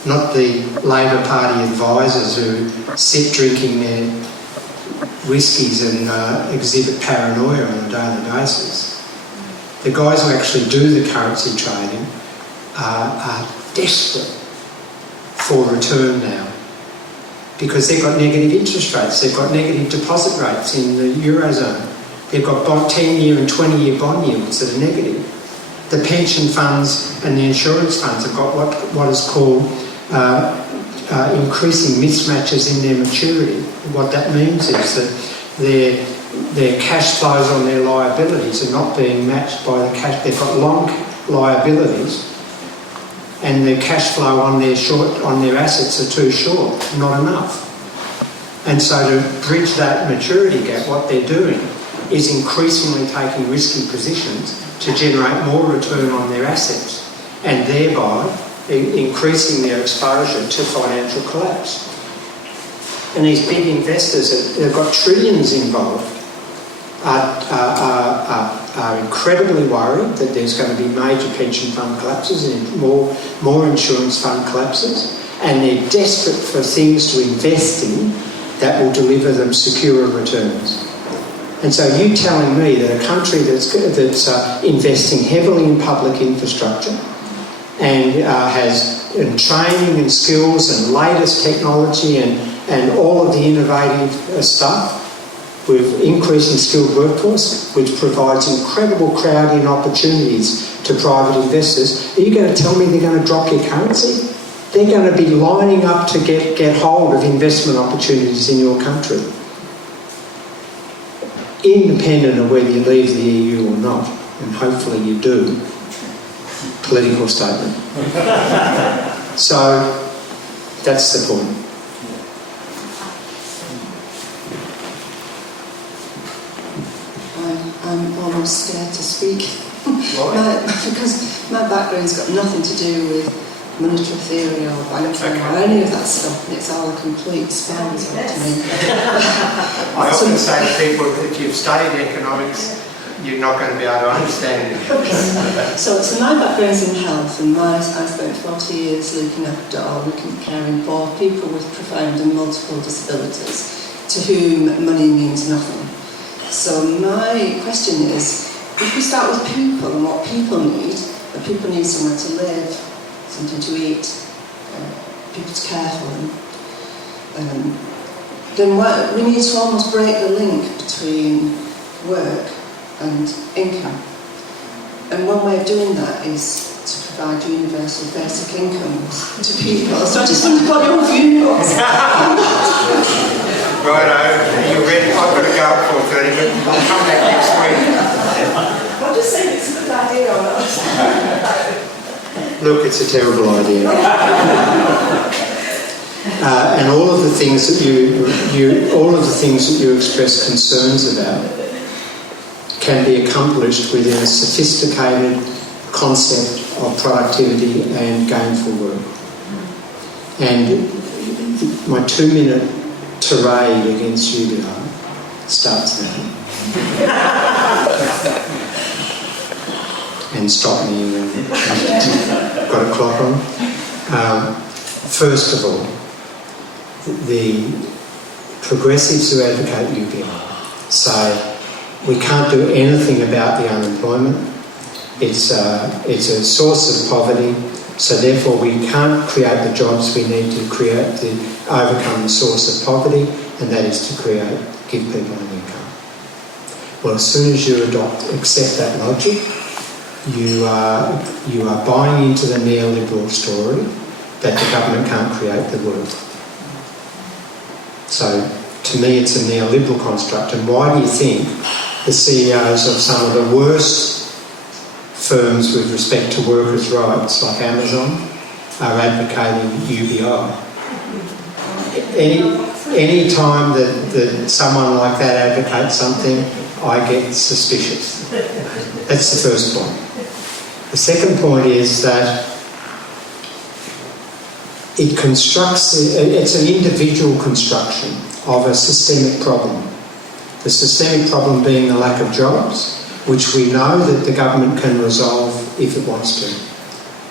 not the Labour Party advisors who sit drinking their whiskies and exhibit paranoia on a daily basis. The guys who actually do the currency trading are desperate for return now because they've got negative interest rates, they've got negative deposit rates in the Eurozone, they've got 10-year and 20-year bond yields that are negative. the pension funds and the insurance funds have got what is called increasing mismatches in their maturity. What that means is that their cash flows on their liabilities are not being matched by the cash. They've got long liabilities, and their cash flow on their assets are too short, not enough. And so to bridge that maturity gap, what they're doing is increasingly taking risky positions to generate more return on their assets, and thereby increasing their exposure to financial collapse. And these big investors, they've got trillions involved, are incredibly worried that there's going to be major pension fund collapses and more insurance fund collapses, and they're desperate for things to invest in that will deliver them secure returns. And so you telling me that a country that's investing heavily in public infrastructure and has training and skills and latest technology and all of the innovative stuff with increasing skilled workforce, which provides incredible crowding opportunities to private investors, are you going to tell me they're going to drop your currency? They're going to be lining up to get hold of investment opportunities in your country, independent of whether you leave the EU or not, and hopefully you do. Political statement. So that's the point. I'm almost scared to speak. Because my background's got nothing to do with monetary theory or banking or any of that stuff. It's all a complete spell to me. I often say to people that if you've studied economics, you're not going to be able to understand it. So my background's in health, and I spent 40 years looking caring for people with profound and multiple disabilities to whom money means nothing. So my question is, if we start with people and what people need somewhere to live, something to eat, people to care for them, then we need to almost break the link between work and income. And one way of doing that is to provide universal basic incomes to people. So I just wondered what your view was. Righto, you're ready. I've got to go at 4:30, but I'll come back next week. I'm just saying it's a good idea or not. Look, it's a terrible idea. And all of the things that you express concerns about can be accomplished within a sophisticated concept of productivity and gainful work. And my 2-minute tirade against UBI starts now. And stop me when I've got a clock on. First of all, the progressives who advocate UBI say we can't do anything about the unemployment. It's a source of poverty, so therefore we can't create the jobs we need to overcome the source of poverty, and that is to give people an income. Well, as soon as you accept that logic, you are buying into the neoliberal story that the government can't create the work. So, to me, it's a neoliberal construct. And why do you think the CEOs of some of the worst firms with respect to workers' rights, like Amazon, are advocating UBI? Any time that someone like that advocates something, I get suspicious. That's the first point. The second point is that it's an individual construction of a systemic problem. The systemic problem being the lack of jobs, which we know that the government can resolve if it wants to.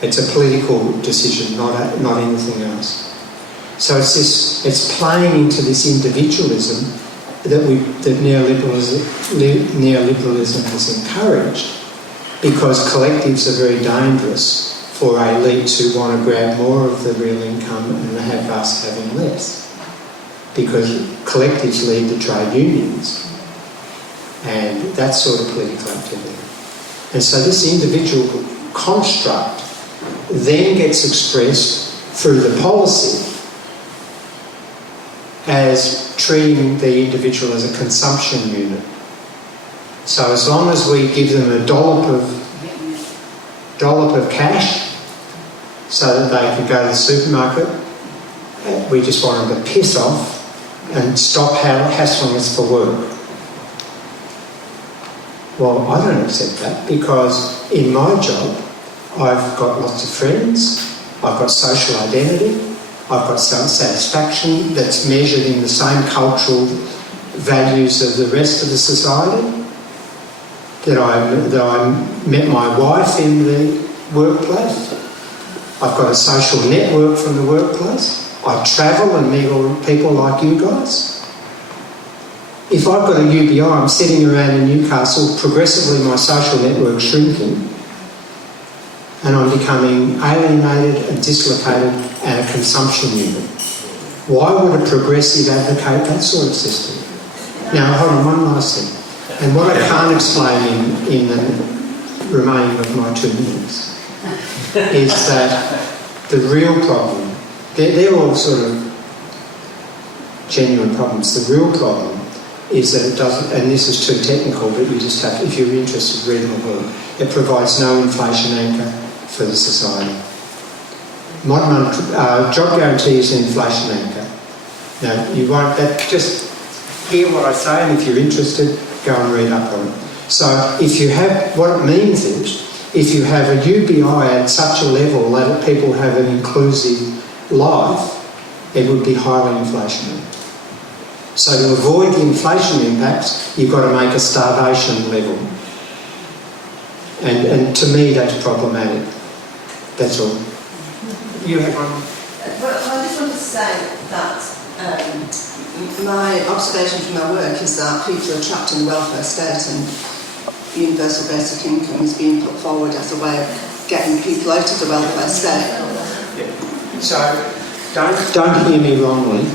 It's a political decision, not anything else. So it's playing into this individualism that neoliberalism has encouraged, because collectives are very dangerous for elites who want to grab more of the real income and have us having less. Because collectives lead to trade unions and that sort of political activity. And so this individual construct then gets expressed through the policy as treating the individual as a consumption unit. So as long as we give them a dollop of cash so that they can go to the supermarket, we just want them to piss off and stop hassling us for work. Well, I don't accept that, because in my job I've got lots of friends, I've got social identity, I've got some satisfaction that's measured in the same cultural values of the rest of the society, that I met my wife in the workplace, I've got a social network from the workplace, I travel and meet all people like you guys. If I've got a UBI, I'm sitting around in Newcastle, progressively my social network's shrinking, and I'm becoming alienated and dislocated and a consumption unit. Why would a progressive advocate that sort of system? Now, hold on, one last thing. And what I can't explain in the remaining of my 2 minutes is that the real problem, they're all sort of genuine problems. The real problem is that it doesn't, and this is too technical, but you just have, if you're interested, read my book. It provides no inflation anchor for the society. Job guarantee is an inflation anchor. Now, you won't, just hear what I say, and if you're interested, go and read up on it. So if you have, what it means is, if you have a UBI at such a level that people have an inclusive life, it would be highly inflationary. So to avoid the inflation impacts, you've got to make a starvation level. And to me, that's problematic. That's all. You have one? Well, I just want to say that my observation from my work is that people are trapped in the welfare state, and universal basic income is being put forward as a way of getting people out of the welfare state. So don't hear me wrongly.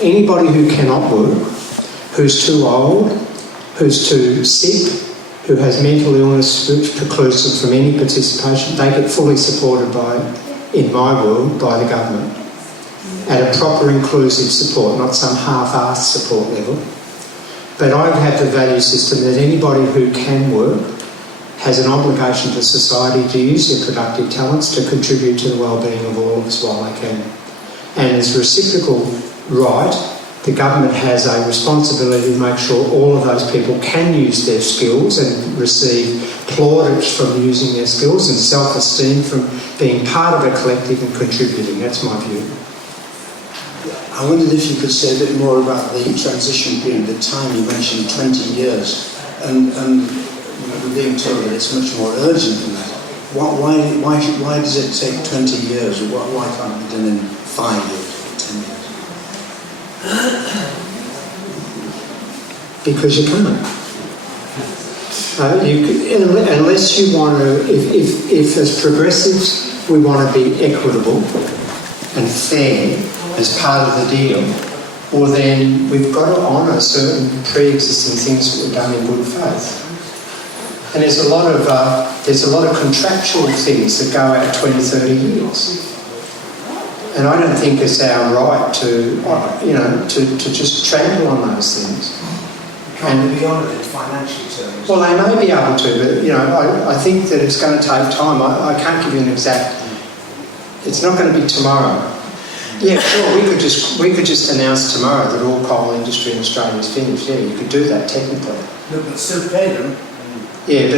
Anybody who cannot work, who's too old, who's too sick, who has mental illness which precludes them from any participation, they get fully supported in my world, by the government. At a proper inclusive support, not some half-assed support level. But I have the value system that anybody who can work has an obligation to society to use their productive talents to contribute to the well-being of all of us while they can. And as a reciprocal right, the government has a responsibility to make sure all of those people can use their skills and receive plaudits from using their skills and self-esteem from being part of a collective and contributing. That's my view. I wondered if you could say a bit more about the transition period, the time you mentioned, 20 years, and we're being told that it's much more urgent than that. Why does it take 20 years, or why can't it be done in 5 years or 10 years? Because you can't. Unless you want to, if as progressives we want to be equitable and fair as part of the deal, well then we've got to honour certain pre-existing things that were done in good faith. And there's a lot of contractual things that go out 20, 30 years. And I don't think it's our right to just trample on those things. Can't they be honoured in financial terms? Well, they may be able to, but I think that it's going to take time. I can't give you an exact. It's not going to be tomorrow. Yeah, sure. We could just announce tomorrow that all coal industry in Australia is finished. Yeah, you could do that technically. No, but still pay them. Yeah,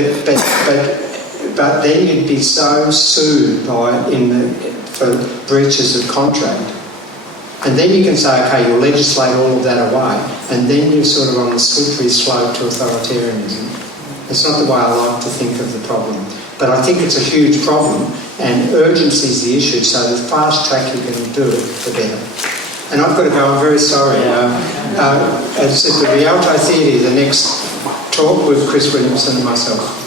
but then you'd be so sued for breaches of contract. And then you can say, okay, you'll legislate all of that away, and then you're sort of on the slippery slope to authoritarianism. It's not the way I like to think of the problem. But I think it's a huge problem, and urgency is the issue, so the fast track you can do it, the better. And I've got to go, I'm very sorry. It's at the Rialto Theatre, the next talk with Chris Williamson and myself.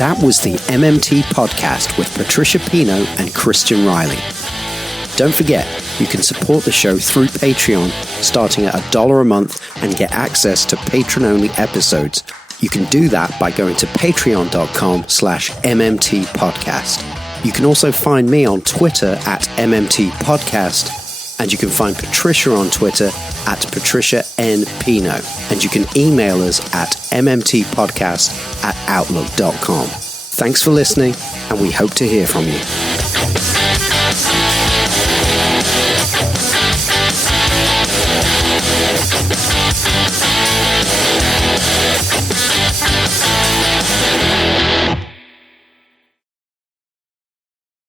That was the MMT podcast with Patricia Pino and Christian Riley. Don't forget, you can support the show through Patreon, starting at $1 a month and get access to patron-only episodes. You can do that by going to patreon.com/MMT podcast. You can also find me on Twitter at MMT podcast, and you can find Patricia on Twitter at Patricia N. Pino, and you can email us at mmtpodcast@outlook.com. Thanks for listening, and we hope to hear from you.